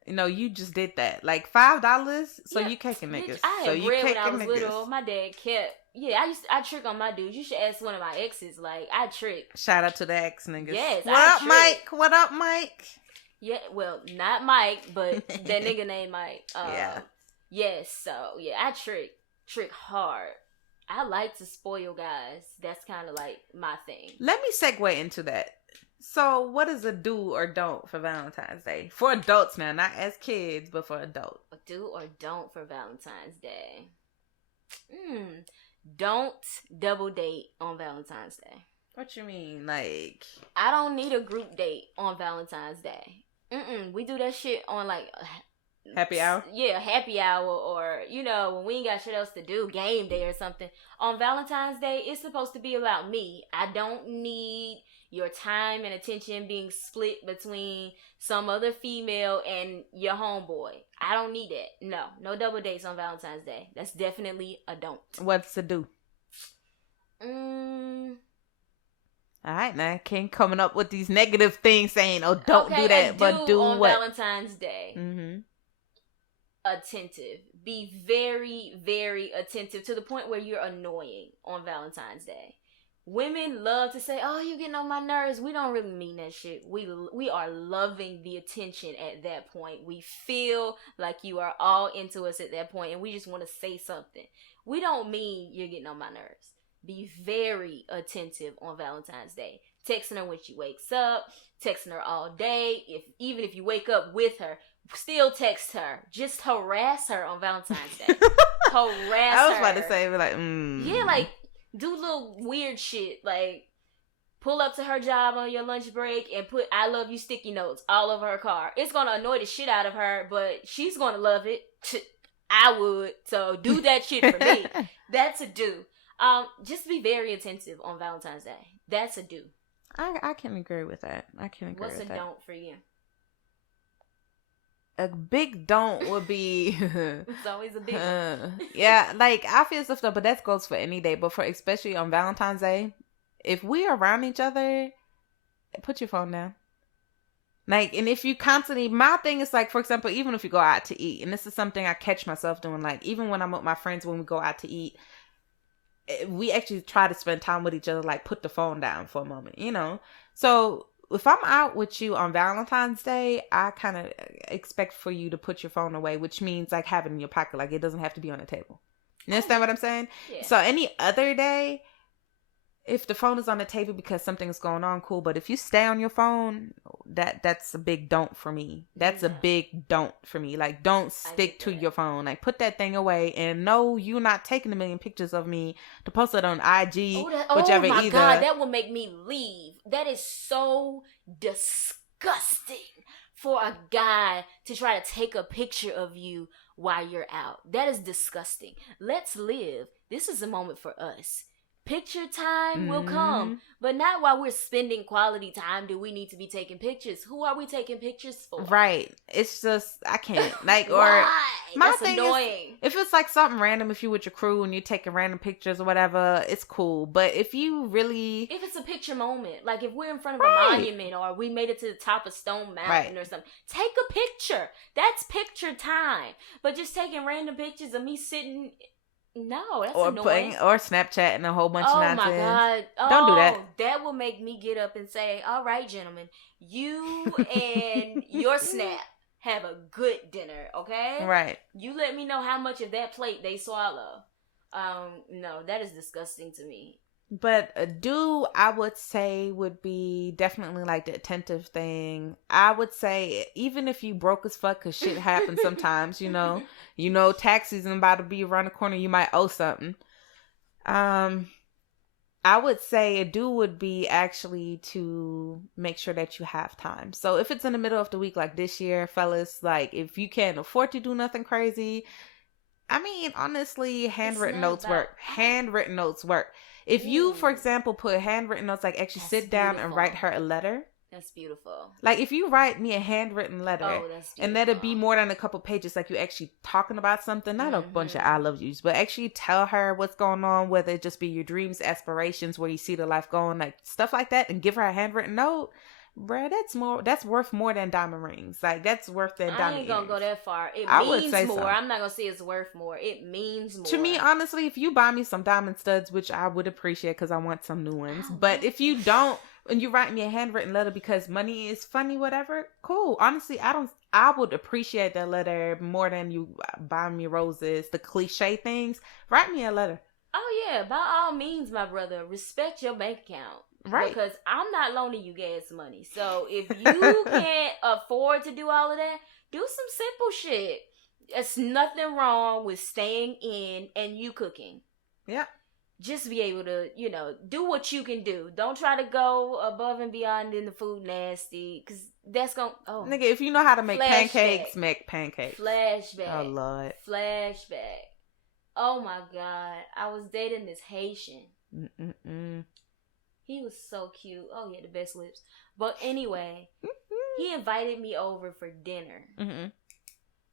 You just did that. Like $5? So you caking niggas. I had bread when I was little. My dad kept. Yeah, I trick on my dudes. You should ask one of my exes. Like, I trick. Shout out to the ex niggas. Yes, What up, Mike? What up, Mike? Yeah, well, not Mike, but that nigga named Mike. Yeah. Yes, so, yeah, I trick hard. I like to spoil guys. That's kind of like my thing. Let me segue into that. So, what is a do or don't for Valentine's Day? For adults now, not as kids, but for adults. A do or don't for Valentine's Day? Don't double date on Valentine's Day. What you mean? Like, I don't need a group date on Valentine's Day. We do that shit on like happy hour? Yeah, happy hour, or when we ain't got shit else to do, game day or something. On Valentine's Day, it's supposed to be about me. I don't need your time and attention being split between some other female and your homeboy. I don't need that. No double dates on Valentine's Day. That's definitely a don't. What's to do? All right, now King coming up with these negative things saying, "Oh, don't do that," but do on what? Valentine's Day. Mm-hmm. Attentive. Be very, very attentive to the point where you're annoying on Valentine's Day. Women love to say, "Oh, you're getting on my nerves." We don't really mean that shit. We are loving the attention at that point. We feel like you are all into us at that point, and we just want to say something. We don't mean you're getting on my nerves. Be very attentive on Valentine's Day. Texting her when she wakes up, texting her all day. Even if you wake up with her, still text her. Just harass her on Valentine's Day. Harass her. I was about to say, like, Yeah, like, do little weird shit. Like, pull up to her job on your lunch break and put "I love you" sticky notes all over her car. It's going to annoy the shit out of her, but she's going to love it. I would. So do that shit for me. That's a do. Just be very attentive on Valentine's Day. That's a do. I can agree with that. What's a don't for you? A big don't would be it's always a big one. Yeah, like I feel stuff though, but that goes for any day, but for especially on Valentine's Day, if we are around each other, put your phone down. Like, and if you constantly, my thing is like, for example, even if you go out to eat, and this is something I catch myself doing, like even when I'm with my friends, when we go out to eat, we actually try to spend time with each other, like put the phone down for a moment, So if I'm out with you on Valentine's Day, I kind of expect for you to put your phone away, which means like have it in your pocket. Like it doesn't have to be on the table. You understand what I'm saying? Yeah. So any other day, if the phone is on the table because something's going on, cool. But if you stay on your phone, that's a big don't for me. That's a big don't for me. Like, don't stick to your phone. Like, put that thing away. And no, you're not taking a million pictures of me to post it on IG, whichever either. Oh my God, that would make me leave. That is so disgusting for a guy to try to take a picture of you while you're out. That is disgusting. Let's live. This is a moment for us. Picture time will come, but not while we're spending quality time. Do we need to be taking pictures? Who are we taking pictures for? Right. It's just I can't like or Why? my That's thing annoying. Is, if it's like something random, if you with your crew and you're taking random pictures or whatever, it's cool. But if it's a picture moment, like if we're in front of a monument or we made it to the top of Stone Mountain or something, take a picture. That's picture time. But just taking random pictures of me sitting. No, that's annoying. Or Snapchatting a whole bunch of nonsense. Oh my God. Don't do that. That will make me get up and say, all right, gentlemen, you and your snap have a good dinner, okay? Right. You let me know how much of that plate they swallow. No, that is disgusting to me. But a do, I would say, would be definitely like the attentive thing. I would say, even if you broke as fuck, because shit happens sometimes, you know, tax season about to be around the corner, you might owe something. I would say a do would be actually to make sure that you have time. So if it's in the middle of the week, like this year, fellas, like if you can't afford to do nothing crazy, I mean, honestly, handwritten notes work. Handwritten notes work. If you, for example, put handwritten notes, like actually sit down and write her a letter. That's beautiful. Like if you write me a handwritten letter and let it be more than a couple pages, like you actually talking about something, not a bunch of I love yous, but actually tell her what's going on, whether it just be your dreams, aspirations, where you see the life going, like stuff like that, and give her a handwritten note. Bruh, that's worth more than diamond rings. Like that's worth than diamond. I ain't gonna go that far. It means more. So. I'm not gonna say it's worth more. It means more. To me, honestly, if you buy me some diamond studs, which I would appreciate because I want some new ones, but if you don't, and you write me a handwritten letter because money is funny, whatever, cool. Honestly, I would appreciate that letter more than you buying me roses, the cliche things. Write me a letter. Oh yeah, by all means, my brother, respect your bank account. Right. Because I'm not loaning you gas money. So if you can't afford to do all of that, do some simple shit. There's nothing wrong with staying in and you cooking. Yeah. Just be able to, do what you can do. Don't try to go above and beyond in the food nasty. Because that's going to... Oh. Nigga, if you know how to make pancakes, make pancakes. Flashback. Oh, Lord. Flashback. Oh, my God. I was dating this Haitian. He was so cute. Oh, he had the best lips. But anyway, he invited me over for dinner. Mm-hmm.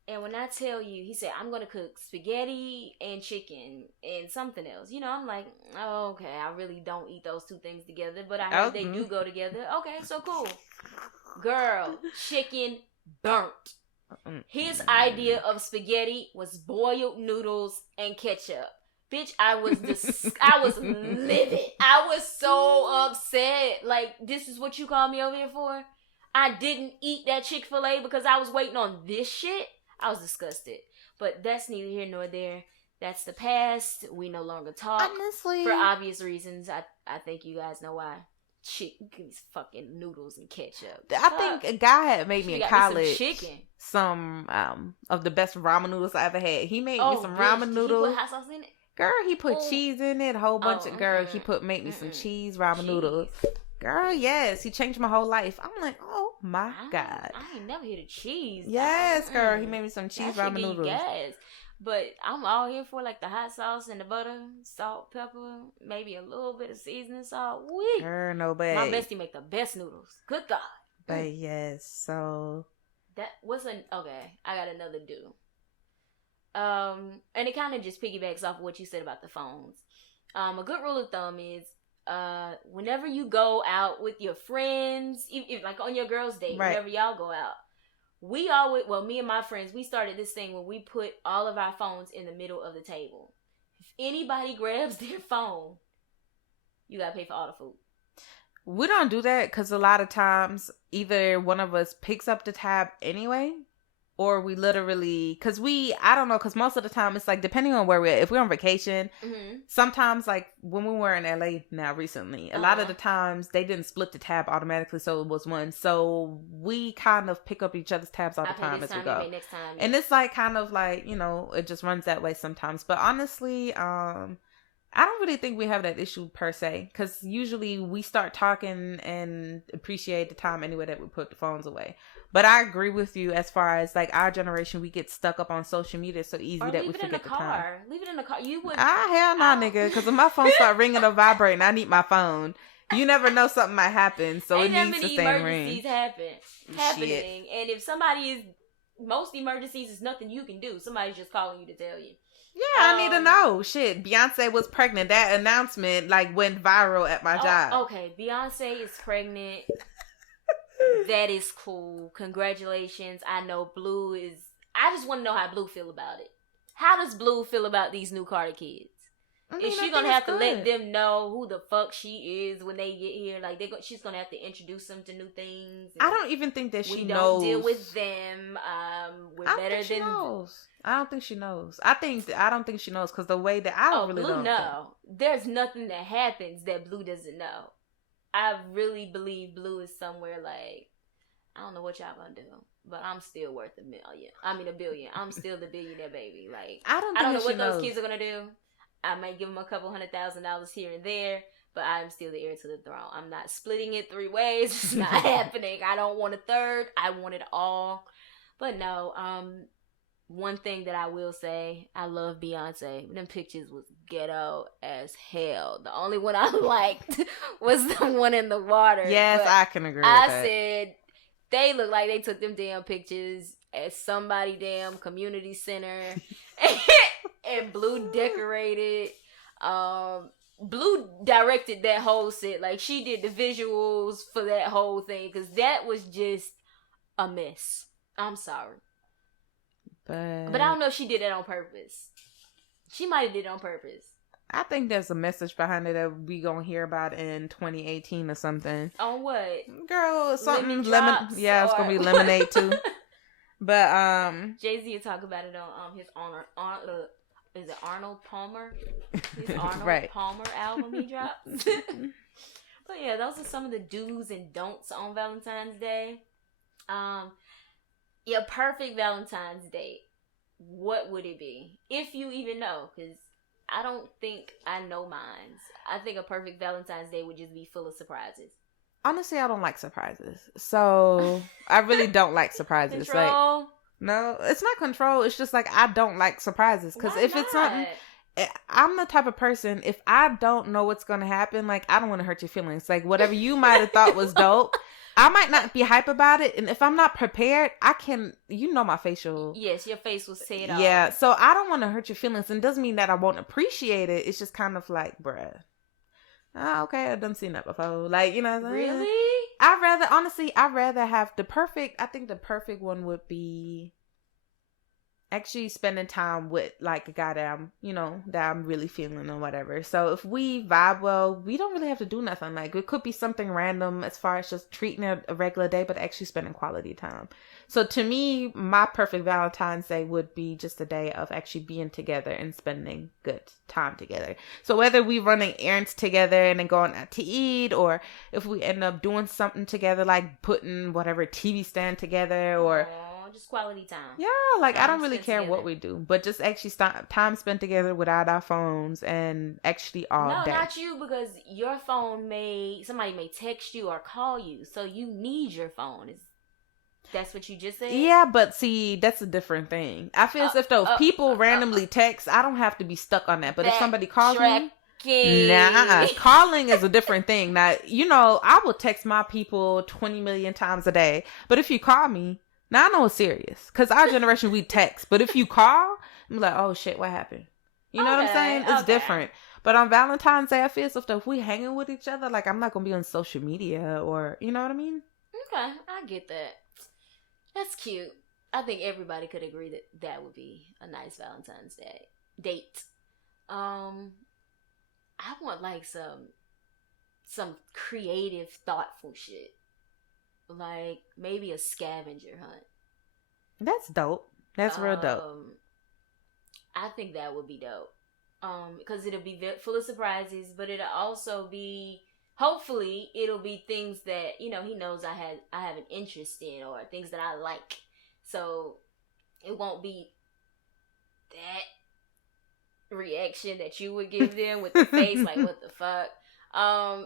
And when I tell you, he said, I'm going to cook spaghetti and chicken and something else. I'm like, oh, okay, I really don't eat those two things together. But I heard they do go together. Okay, so cool. Girl, chicken burnt. His idea of spaghetti was boiled noodles and ketchup. Bitch, I was livid. I was so upset. Like, this is what you called me over here for? I didn't eat that Chick-fil-A because I was waiting on this shit. I was disgusted. But that's neither here nor there. That's the past. We no longer talk. Honestly. For obvious reasons. I think you guys know why. These fucking noodles and ketchup. I think a guy had made me in college some of the best ramen noodles I ever had. He made me some ramen noodles. Did he put hot sauce in it? Girl, he put cheese in it, a whole bunch of he make me some cheese ramen noodles. Girl, yes, he changed my whole life. I'm like, oh my God. I ain't never hit a cheese. Yes, girl, he made me some cheese ramen noodles. Yes. But I'm all here for like the hot sauce and the butter, salt, pepper, maybe a little bit of seasoning salt. Wee. Girl, no, babe. My bestie make the best noodles. Good God. But yes, so. That wasn't, okay, I got another do. And it kind of just piggybacks off of what you said about the phones. A good rule of thumb is, whenever you go out with your friends, if like on your girls' date, whenever y'all go out, me and my friends, we started this thing where we put all of our phones in the middle of the table. If anybody grabs their phone, you gotta pay for all the food. We don't do that because a lot of times either one of us picks up the tab anyway, or we literally, because most of the time it's like, depending on where we're at, if we're on vacation, sometimes like when we were in LA now recently, a lot of the times they didn't split the tab automatically, so it was one. So we kind of pick up each other's tabs all the time as we go. Next time, And it's like kind of like, it just runs that way sometimes. But honestly, I don't really think we have that issue per se, because usually we start talking and appreciate the time anyway that we put the phones away. But I agree with you as far as like our generation, we get stuck up on social media so easy or that we forget the time. Leave it in the car. You would. Hell no, nigga, because if my phone start ringing or vibrating, I need my phone. You never know, something might happen, so it needs to stay in ring. Happening, and if somebody is, most emergencies is nothing you can do. Somebody's just calling you to tell you. Yeah, I need to know. Shit, Beyonce was pregnant. That announcement like went viral at my job. Okay, Beyonce is pregnant. That is cool. Congratulations. I know Blue is. I just want to know how Blue feel about it. How does Blue feel about these new Carter kids? Is she gonna have to let them know who the fuck she is when they get here? Like she's gonna have to introduce them to new things. I don't even think that she knows. We don't deal with them. We're better than. I don't think she knows. I don't think she knows because the way that I don't really Blue don't. No, there's nothing that happens that Blue doesn't know. I really believe Blue is somewhere like, I don't know what y'all gonna do, but I'm still worth $1 billion. I'm still the billionaire baby. Like I don't know what those kids are gonna do. I might give them a couple $100,000 here and there, but I'm still the heir to the throne. I'm not splitting it 3 ways. It's not happening. I don't want a third. I want it all. But no, one thing that I will say, I love Beyonce. Them pictures was ghetto as hell. The only one I liked was the one in the water. Yes, I can agree with that. I said, they look like they took them damn pictures at somebody damn community center. And Blue decorated. Blue directed that whole set. Like, she did the visuals for that whole thing. Because that was just a mess. I'm sorry. But I don't know if she did that on purpose. She might have did it on purpose. I think there's a message behind it that we gonna hear about in 2018 or something. On what? Girl, something lemon. Yeah, it's gonna be lemonade too. But Jay-Z will talk about it on his is it Arnold Palmer? His Arnold right. Palmer album he dropped. But yeah, those are some of the do's and don'ts on Valentine's Day. Your perfect Valentine's Day, what would it be? If you even know, because I don't think I know mine. I think a perfect Valentine's Day would just be full of surprises. Honestly, I don't like surprises. So, I really don't like surprises. Control? Like, no, it's not control. It's just like, I don't like surprises. Because if it's something, I'm the type of person, if I don't know what's going to happen, like, I don't want to hurt your feelings. Like, whatever you might have thought was dope, I might not be hype about it. And if I'm not prepared, I can, my facial. Yes, your face will say it all. Yeah, so I don't want to hurt your feelings. And it doesn't mean that I won't appreciate it. It's just kind of like, bruh. Oh, okay, I've done seen that before. Like, you know what I'm saying? Really? I'd rather have I think the perfect one would be actually spending time with like a guy that I'm really feeling or whatever. So if we vibe well, we don't really have to do nothing. Like, it could be something random as far as just treating it a regular day, but actually spending quality time. So to me, my perfect Valentine's Day would be just a day of actually being together and spending good time together. So whether we running errands together and then going out to eat, or if we end up doing something together, like putting whatever TV stand together, or just quality time. Yeah, like I don't really care what we do, but just actually time spent together without our phones and actually all day. No, not you, because your phone somebody may text you or call you, so you need your phone. That's what you just said? Yeah, but see, that's a different thing. I feel as if though people randomly text, I don't have to be stuck on that. But if somebody calls me, calling is a different thing. Now, I will text my people 20 million times a day. But if you call me, now I know it's serious. Because our generation, we text. But if you call, I'm like, oh shit, what happened? You know what I'm saying? It's different. But on Valentine's Day, I feel as if if we hanging with each other, like I'm not going to be on social media or, you know what I mean? Okay, I get that. That's cute. I think everybody could agree that would be a nice Valentine's Day date. I want like some creative, thoughtful shit. Like maybe a scavenger hunt. That's dope. That's real dope. I think that would be dope. Because it'll be full of surprises, but it'll also be, hopefully, it'll be things that, he knows I have an interest in, or things that I like. So, it won't be that reaction that you would give them with the face like, what the fuck?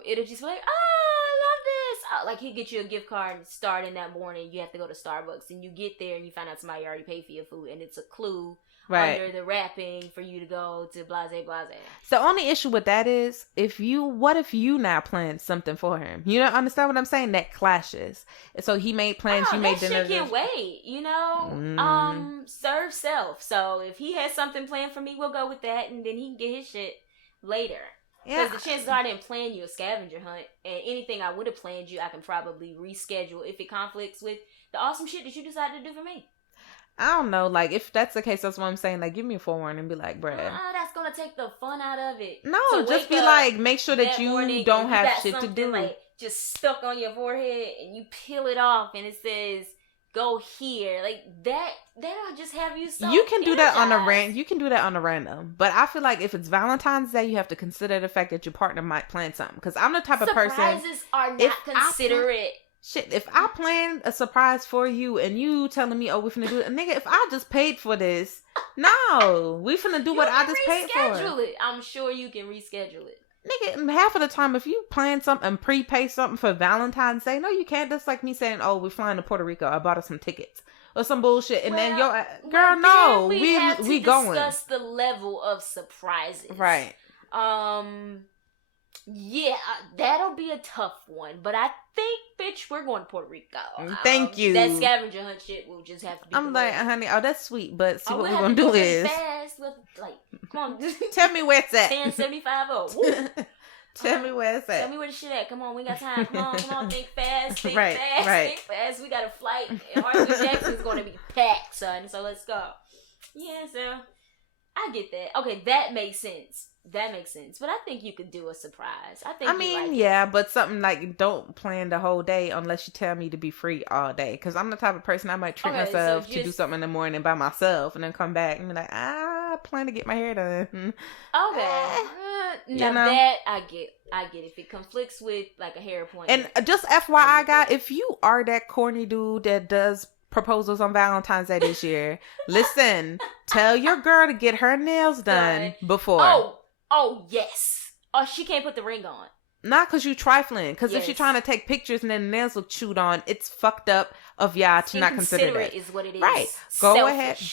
It'll just be like, oh, I love this. Like, he'll get you a gift card starting that morning. You have to go to Starbucks, and you get there and you find out somebody already paid for your food, and it's a clue under the wrapping for you to go to blase blase. The only issue with that is what if you now planned something for him? You don't understand what I'm saying? That clashes. So he made plans, you made dinner. That shit can wait, you know? Serve self. So if he has something planned for me, we'll go with that, and then he can get his shit later. Because the chances are I didn't plan you a scavenger hunt, and anything I would have planned you, I can probably reschedule if it conflicts with the awesome shit that you decided to do for me. I don't know, like, if that's the case, that's what I'm saying. Like, give me a forewarning and be like, bruh. That's gonna take the fun out of it. No, just be like, make sure that you don't have shit to do. Like, just stuck on your forehead, and you peel it off, and it says, go here. Like, that'll just have you so You can do energized. that on a random. You can do that on a random. But I feel like if it's Valentine's Day, you have to consider the fact that your partner might plan something. Because I'm the type of person. Surprises are not considerate. Shit, if I planned a surprise for you and you telling me, oh, we finna do it, nigga, if I just paid for this, no, we finna do what I just paid for. Reschedule it. I'm sure you can reschedule it. Nigga, half of the time, if you plan something and prepay something for Valentine's Day, no, you can't. That's like me saying, oh, we're flying to Puerto Rico. I bought us some tickets or some bullshit. And then girl, no, we going. Discuss the level of surprises. Right. Yeah, that'll be a tough one, but I think, bitch, we're going to Puerto Rico. Thank you. That scavenger hunt shit will just have to be. I'm like, honey, that's sweet, but see what we're gonna do is fast. Like, come on, tell me where it's at. 1075. Tell me where it's at. Tell me where the shit at. Come on, we got time. Come on, think fast, think fast. We got a flight, and Arthur Jackson's gonna be packed, son. So let's go. Yeah, so I get that. Okay, that makes sense. But I think you could do a surprise. I mean, but something like, don't plan the whole day unless you tell me to be free all day. Because I'm the type of person, I might treat myself to do something in the morning by myself and then come back and be like, I plan to get my hair done. Okay. Now that I get. If it conflicts with like a hair appointment. And just FYI, if you are that corny dude that does proposals on Valentine's Day this year, listen, tell your girl to get her nails done before. Oh, yes. Oh, she can't put the ring on. Not because you trifling. Because if you're trying to take pictures and then the nails look chewed on, it's fucked up of y'all to not consider that. Is what it is.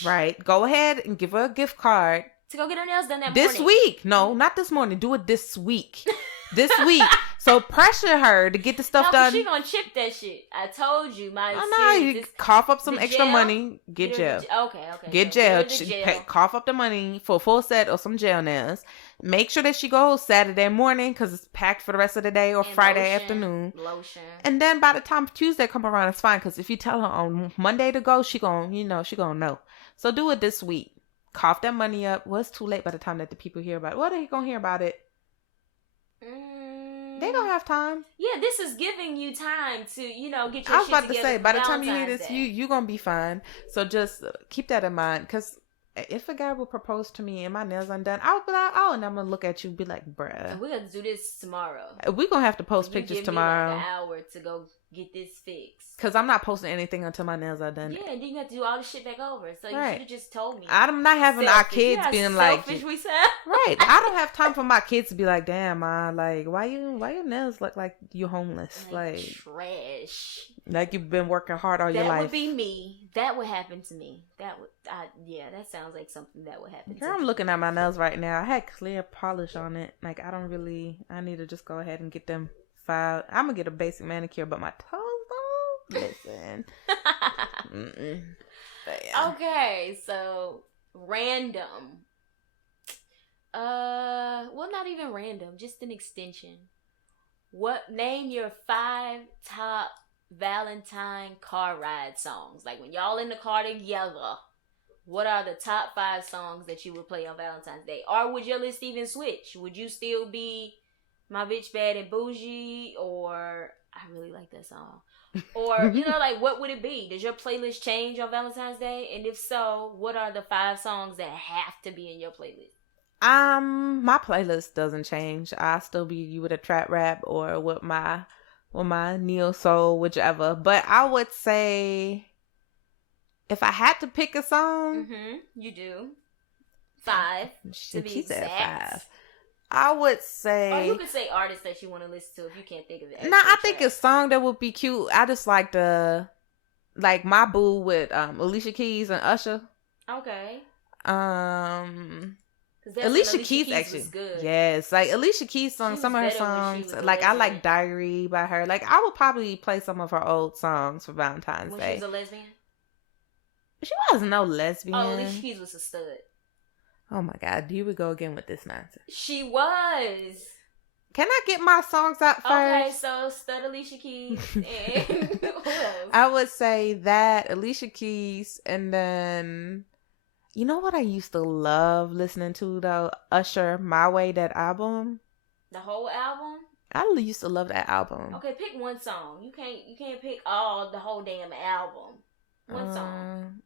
Right. Go ahead and give her a gift card. To go get her nails done that morning. This week. No, not this morning. Do it this week. This week. So pressure her to get the stuff done. She gonna chip that shit. I told you. You cough up some extra money. Get gel. Okay. Get gel. Cough up the money for a full set or some gel nails. Make sure that she goes Saturday morning because it's packed for the rest of the day or Friday afternoon. Lotion. And then by the time Tuesday come around, it's fine because if you tell her on Monday to go, she gonna know. So do it this week. Cough that money up. Well, it's too late by the time that the people hear about it. Well, they gonna hear about it. They gonna have time. Yeah, this is giving you time to, get your shit together. I was about to say, by the time you hear this, you gonna be fine. So just keep that in mind, because if a guy would propose to me and my nails undone, I would be like, oh, and I'm gonna look at you and be like, bruh. We're gonna do this tomorrow. We're gonna have to post pictures tomorrow. Give me like an hour to go get this fixed. Because I'm not posting anything until my nails are done. Yeah, and then you have to do all this shit back over. So you should have just told me. I'm not having our kids being like, selfish we sound. Right. I don't have time for my kids to be like, damn, Ma, like, why your nails look like you're homeless? Like trash. Like you've been working hard all your life. That would be me. That would happen to me. That sounds like something that would happen to me. I'm looking at my nails right now. I had clear polish on it. Like, I need to just go ahead and get them filed. I'm going to get a basic manicure, but my toes, though, listen. Okay, so random. Well, not even random, just an extension. Name your 5 top Valentine car ride songs. Like when y'all in the car together, what are the top 5 songs that you would play on Valentine's Day? Or would your list even switch? Would you still be My Bitch Bad and Bougie, or I really like that song? Or, like, what would it be? Does your playlist change on Valentine's Day? And if so, what are the 5 songs that have to be in your playlist? My playlist doesn't change. I still be you with a trap rap or with my neo soul, whichever. But I would say if I had to pick a song, you do. 5 to be exact. 5. I would say... Or you could say artists that you want to listen to if you can't think of it. No, I think a song that would be cute. I just like My Boo with Alicia Keys and Usher. Okay. Alicia Keys actually. Good. Yes, like Alicia Keys songs, some of her songs. Like I like Diary by her. Like I would probably play some of her old songs for Valentine's Day. When she was a lesbian? She wasn't no lesbian. Oh, Alicia Keys was a stud. Oh my God, here we go again with this nonsense. She was. Can I get my songs out first? Okay, so stud Alicia Keys and who else? I would say that Alicia Keys, and then you know what I used to love listening to though? Usher, My Way, that album. The whole album? I used to love that album. Okay, pick one song. You can't pick the whole damn album. One song.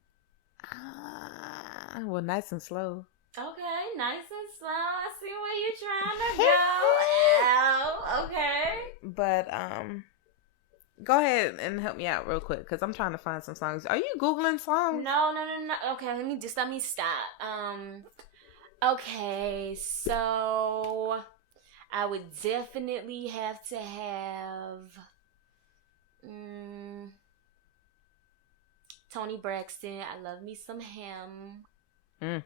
Well, Nice and Slow. Okay, Nice and Slow. I see where you're trying to go. Okay. But go ahead and help me out real quick because I'm trying to find some songs. Are you Googling songs? No. Okay, let me stop. Okay, so I would definitely have to have Toni Braxton. I love me some him.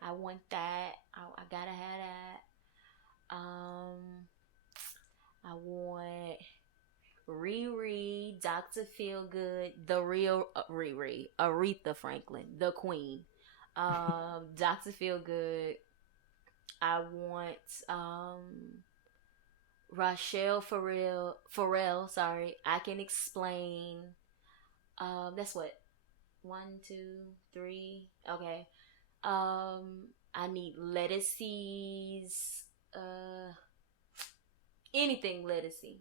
I want that. I gotta have that. I want Riri, Dr. Feelgood, the real Riri, Aretha Franklin, the queen. Dr. Feelgood. I want Rochelle Farrell. Sorry, I Can Explain. That's what 1, 2, 3. Okay. I need Lettucey's, anything Lettucey.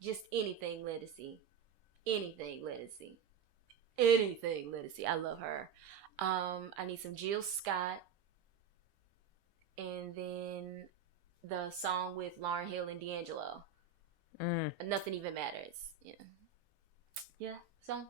Just anything Lettucey. Anything Lettucey. Anything Lettucey. I love her. I need some Jill Scott. And then the song with Lauryn Hill and D'Angelo. Nothing Even Matters. Yeah, so...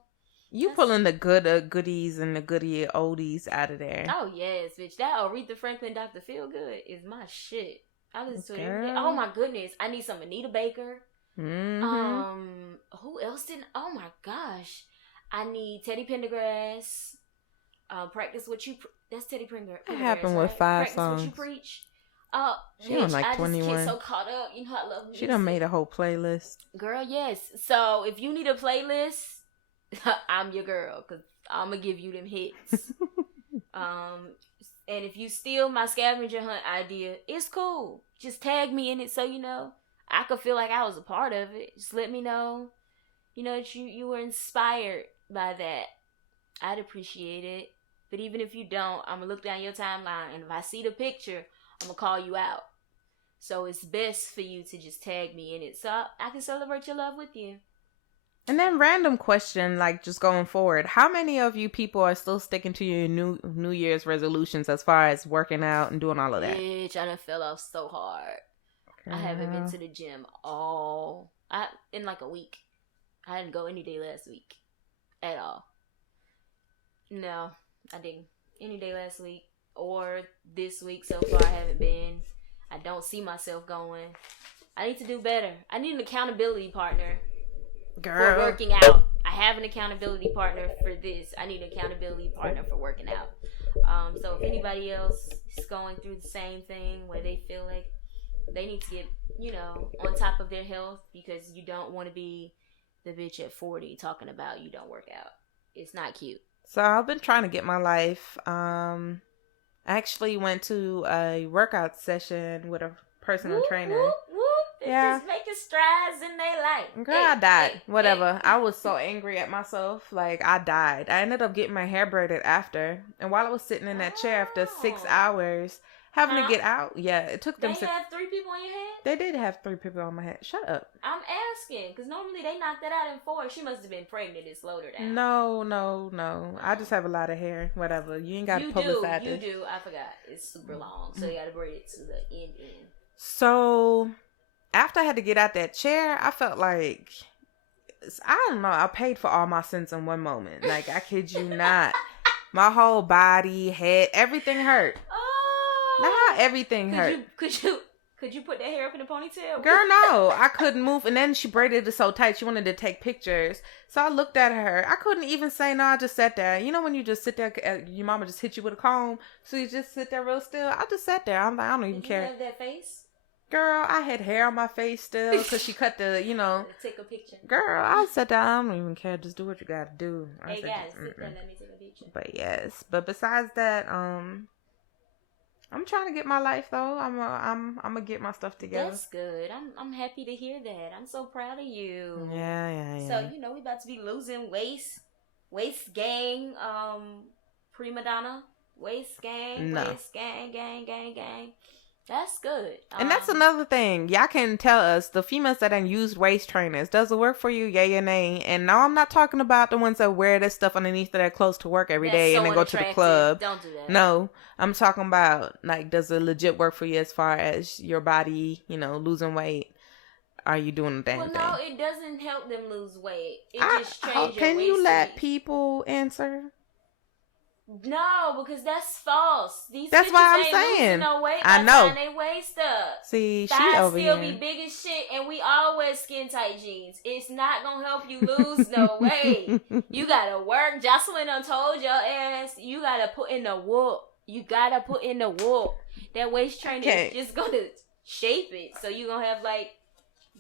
You pulling the good goodies and the goodie oldies out of there. Oh yes, bitch. That Aretha Franklin, Dr. Feelgood is my shit. I listen to it every day. Oh my goodness, I need some Anita Baker. Mm-hmm. Who else didn't? Oh my gosh, I need Teddy Pendergrass. Practice What You. That's Teddy Pendergrass. What happened with 5 songs? Practice What You Preach. She on like 21. I just get so caught up. You know I love music. She done made a whole playlist. Girl, yes. So if you need a playlist. I'm your girl, cause I'm gonna give you them hits. And if you steal my scavenger hunt idea, it's cool. Just tag me in it so you know I could feel like I was a part of it. Just let me know, that you were inspired by that. I'd appreciate it. But even if you don't, I'm gonna look down your timeline, and if I see the picture, I'm gonna call you out. So it's best for you to just tag me in it so I can celebrate your love with you. And then random question, like just going forward, how many of you people are still sticking to your New Year's resolutions as far as working out and doing all of that? Bitch, I done fell off so hard. I haven't been to the gym in like a week. I didn't go any day last week at all. No, I didn't. Any day last week or this week so far I haven't been. I don't see myself going. I need to do better. I need an accountability partner. Girl. For working out. I have an accountability partner for this. I need an accountability partner for working out. So if anybody else is going through the same thing where they feel like they need to get, on top of their health because you don't want to be the bitch at 40 talking about you don't work out. It's not cute. So I've been trying to get my life. I actually went to a workout session with a personal trainer. Whoop, whoop. Yeah. Just making strides in their life. Girl, I died. Whatever. I was so angry at myself. Like, I died. I ended up getting my hair braided after. And while I was sitting in that chair after 6 hours, having to get out, it took them... They had 3 people on your head? They did have 3 people on my head. Shut up. I'm asking, because normally they knock that out in 4. She must have been pregnant and slowed her down. No. I just have a lot of hair. Whatever. You ain't got to publicize it. You do. I forgot. It's super long. So you got to braid it to the end. So... After I had to get out that chair, I felt like, I don't know, I paid for all my sins in one moment. Like, I kid you not. My whole body, head, everything hurt. Oh, Now, how everything hurt. Could you put that hair up in a ponytail? Girl, no. I couldn't move. And then she braided it so tight. She wanted to take pictures. So I looked at her. I couldn't even say no. I just sat there. You know when you just sit there, your mama just hit you with a comb? So you just sit there real still? I just sat there. I'm like, I don't even care. Did you have that face? Girl, I had hair on my face still because she cut the, Take a picture. Girl, I sat there. I don't even care. Just do what you got to do. Hey, guys, sit there. Let me take a picture. But yes. But besides that, I'm trying to get my life though. I'm gonna get my stuff together. That's good. I'm happy to hear that. I'm so proud of you. Yeah. So we about to be losing waist gang, prima donna, waist gang, waist gang. That's good. And that's another thing. Y'all can tell us, the females that ain't used waist trainers, does it work for you? Yay or nay? And no, I'm not talking about the ones that wear this stuff underneath their clothes to work every day and then go to the club. Don't do that. No, I'm talking about, like, does it legit work for you as far as your body, losing weight? Are you doing the damn thing? Well, no, it doesn't help them lose weight. It just changes your waist. Can you let people answer? No, because that's false. That's why I'm saying. No weight I know. They waist up. See, thighs she over still here. Be big as shit, and we all wear skin tight jeans. It's not gonna help you lose no weight. You gotta work. Jocelyn done told your ass you gotta put in the whoop. That waist trainer is just gonna shape it, so you gonna have like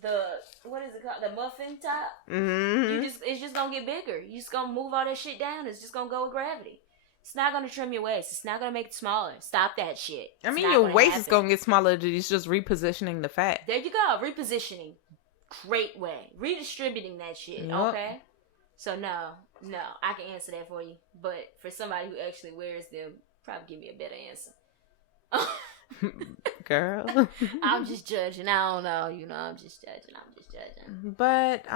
the what is it called? The muffin top. Mm-hmm. It's just gonna get bigger. You just gonna move all that shit down. It's just gonna go with gravity. It's not going to trim your waist. It's not going to make it smaller. Stop that shit. I mean, your waist is going to get smaller. It's just repositioning the fat. There you go. Repositioning. Great way. Redistributing that shit. Yep. Okay? So, no. I can answer that for you. But for somebody who actually wears them, probably give me a better answer. Girl. I'm just judging. I don't know. I'm just judging. But,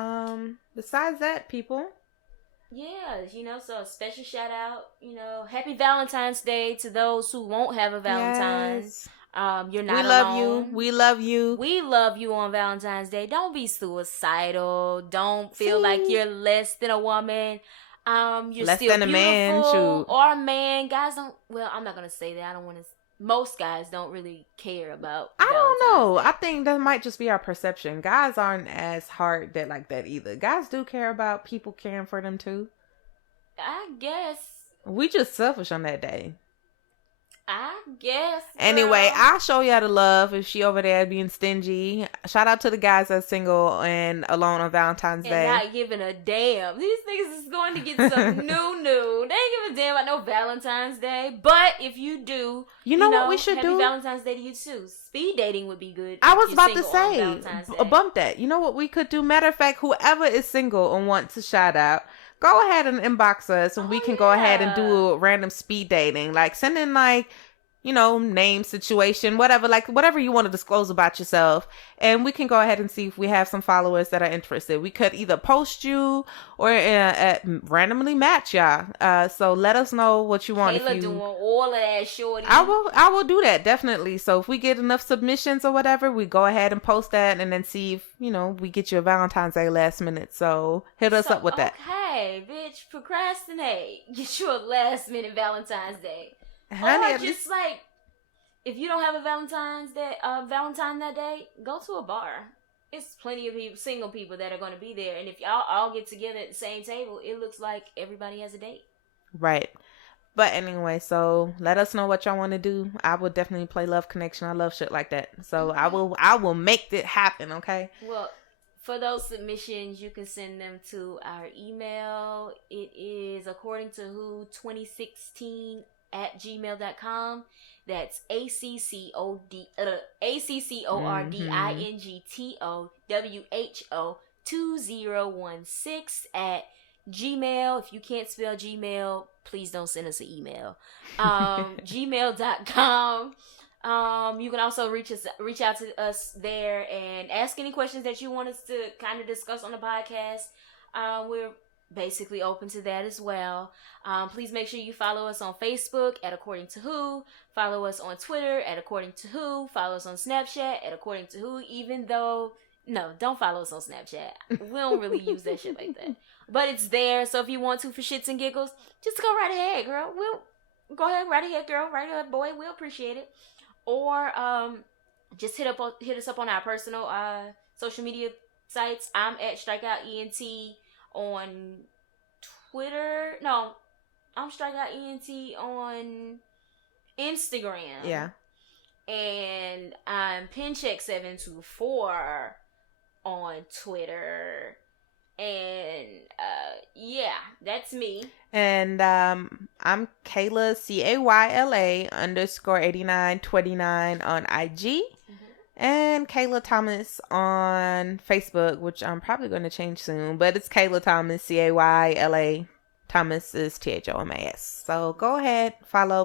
besides that, people... Yeah, so a special shout out, happy Valentine's Day to those who won't have a Valentine's. Yes. You're not alone. We love you. We love you on Valentine's Day. Don't be suicidal. Don't feel like you're less than a woman. You're less still than a man, shoot. Or a man. Guys don't, well, I'm not going to say that. I don't want to. Most guys don't really care about I don't know. I think that might just be our perception. Guys aren't as hard like that either. Guys do care about people caring for them too. I guess. We just selfish on that day. I guess. Girl. Anyway, I'll show y'all the love if she over there being stingy. Shout out to the guys that's single and alone on Valentine's Day. And not giving a damn. These niggas is going to get some new. They ain't give a damn about no Valentine's Day. But if you do, you know what we should do? Valentine's Day to you too. Speed dating would be good. I was about to say, bump that. You know what we could do? Matter of fact, whoever is single and wants a shout out, go ahead and inbox us and we can go ahead and do a random speed dating. Like send in name, situation, whatever you want to disclose about yourself. And we can go ahead and see if we have some followers that are interested. We could either post you or randomly match y'all. So let us know what you want. Cayla doing all of that, shorty. I will do that, definitely. So if we get enough submissions or whatever, we go ahead and post that and then see if, we get you a Valentine's Day last minute. So hit us up with that. Okay, bitch, procrastinate. Get you a last minute Valentine's Day. Honey, or just like, if you don't have a Valentine that day, go to a bar. It's plenty of people, single people that are going to be there. And if y'all all get together at the same table, it looks like everybody has a date. Right. But anyway, so let us know what y'all want to do. I will definitely play Love Connection. I love shit like that. So okay. I will make it happen, okay? Well, for those submissions, you can send them to our email. It is accordingtowho2016 @gmail.com. That's accordingtowho2016 @gmail. If you can't spell Gmail, please don't send us an email. Gmail.com. You can also reach out to us there and ask any questions that you want us to kind of discuss on the podcast. We're basically open to that as well. Please make sure you follow us on Facebook at According to Who. Follow us on Twitter at According to Who. Follow us on Snapchat at According to Who. Even though, no, don't follow us on Snapchat. We don't really use that shit like that. But it's there, so if you want to for shits and giggles, just go right ahead, girl. Go ahead, right ahead, girl. Right ahead, boy. We'll appreciate it. or just hit us up on our personal social media sites. I'm at StrikeoutENT on Twitter. No, I'm StrikeoutENT on Instagram. Yeah. And I'm Pincheck724 on Twitter. And yeah, that's me. And I'm Cayla, Cayla _8929 on IG. And Cayla Thomas on Facebook, which I'm probably going to change soon. But it's Cayla Thomas, Cayla. Thomas is THOMAS. So go ahead,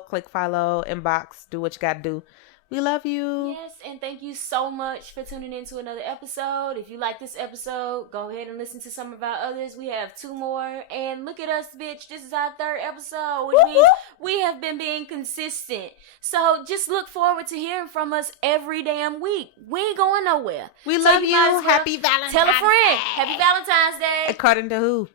click follow, inbox, do what you got to do. We love you. Yes, and thank you so much for tuning in to another episode. If you like this episode, go ahead and listen to some of our others. We have 2 more. And look at us, bitch. This is our 3rd episode, which means we have been being consistent. So just look forward to hearing from us every damn week. We ain't going nowhere. We love you. Happy Valentine's Day. Tell a friend. Happy Valentine's Day. According to who?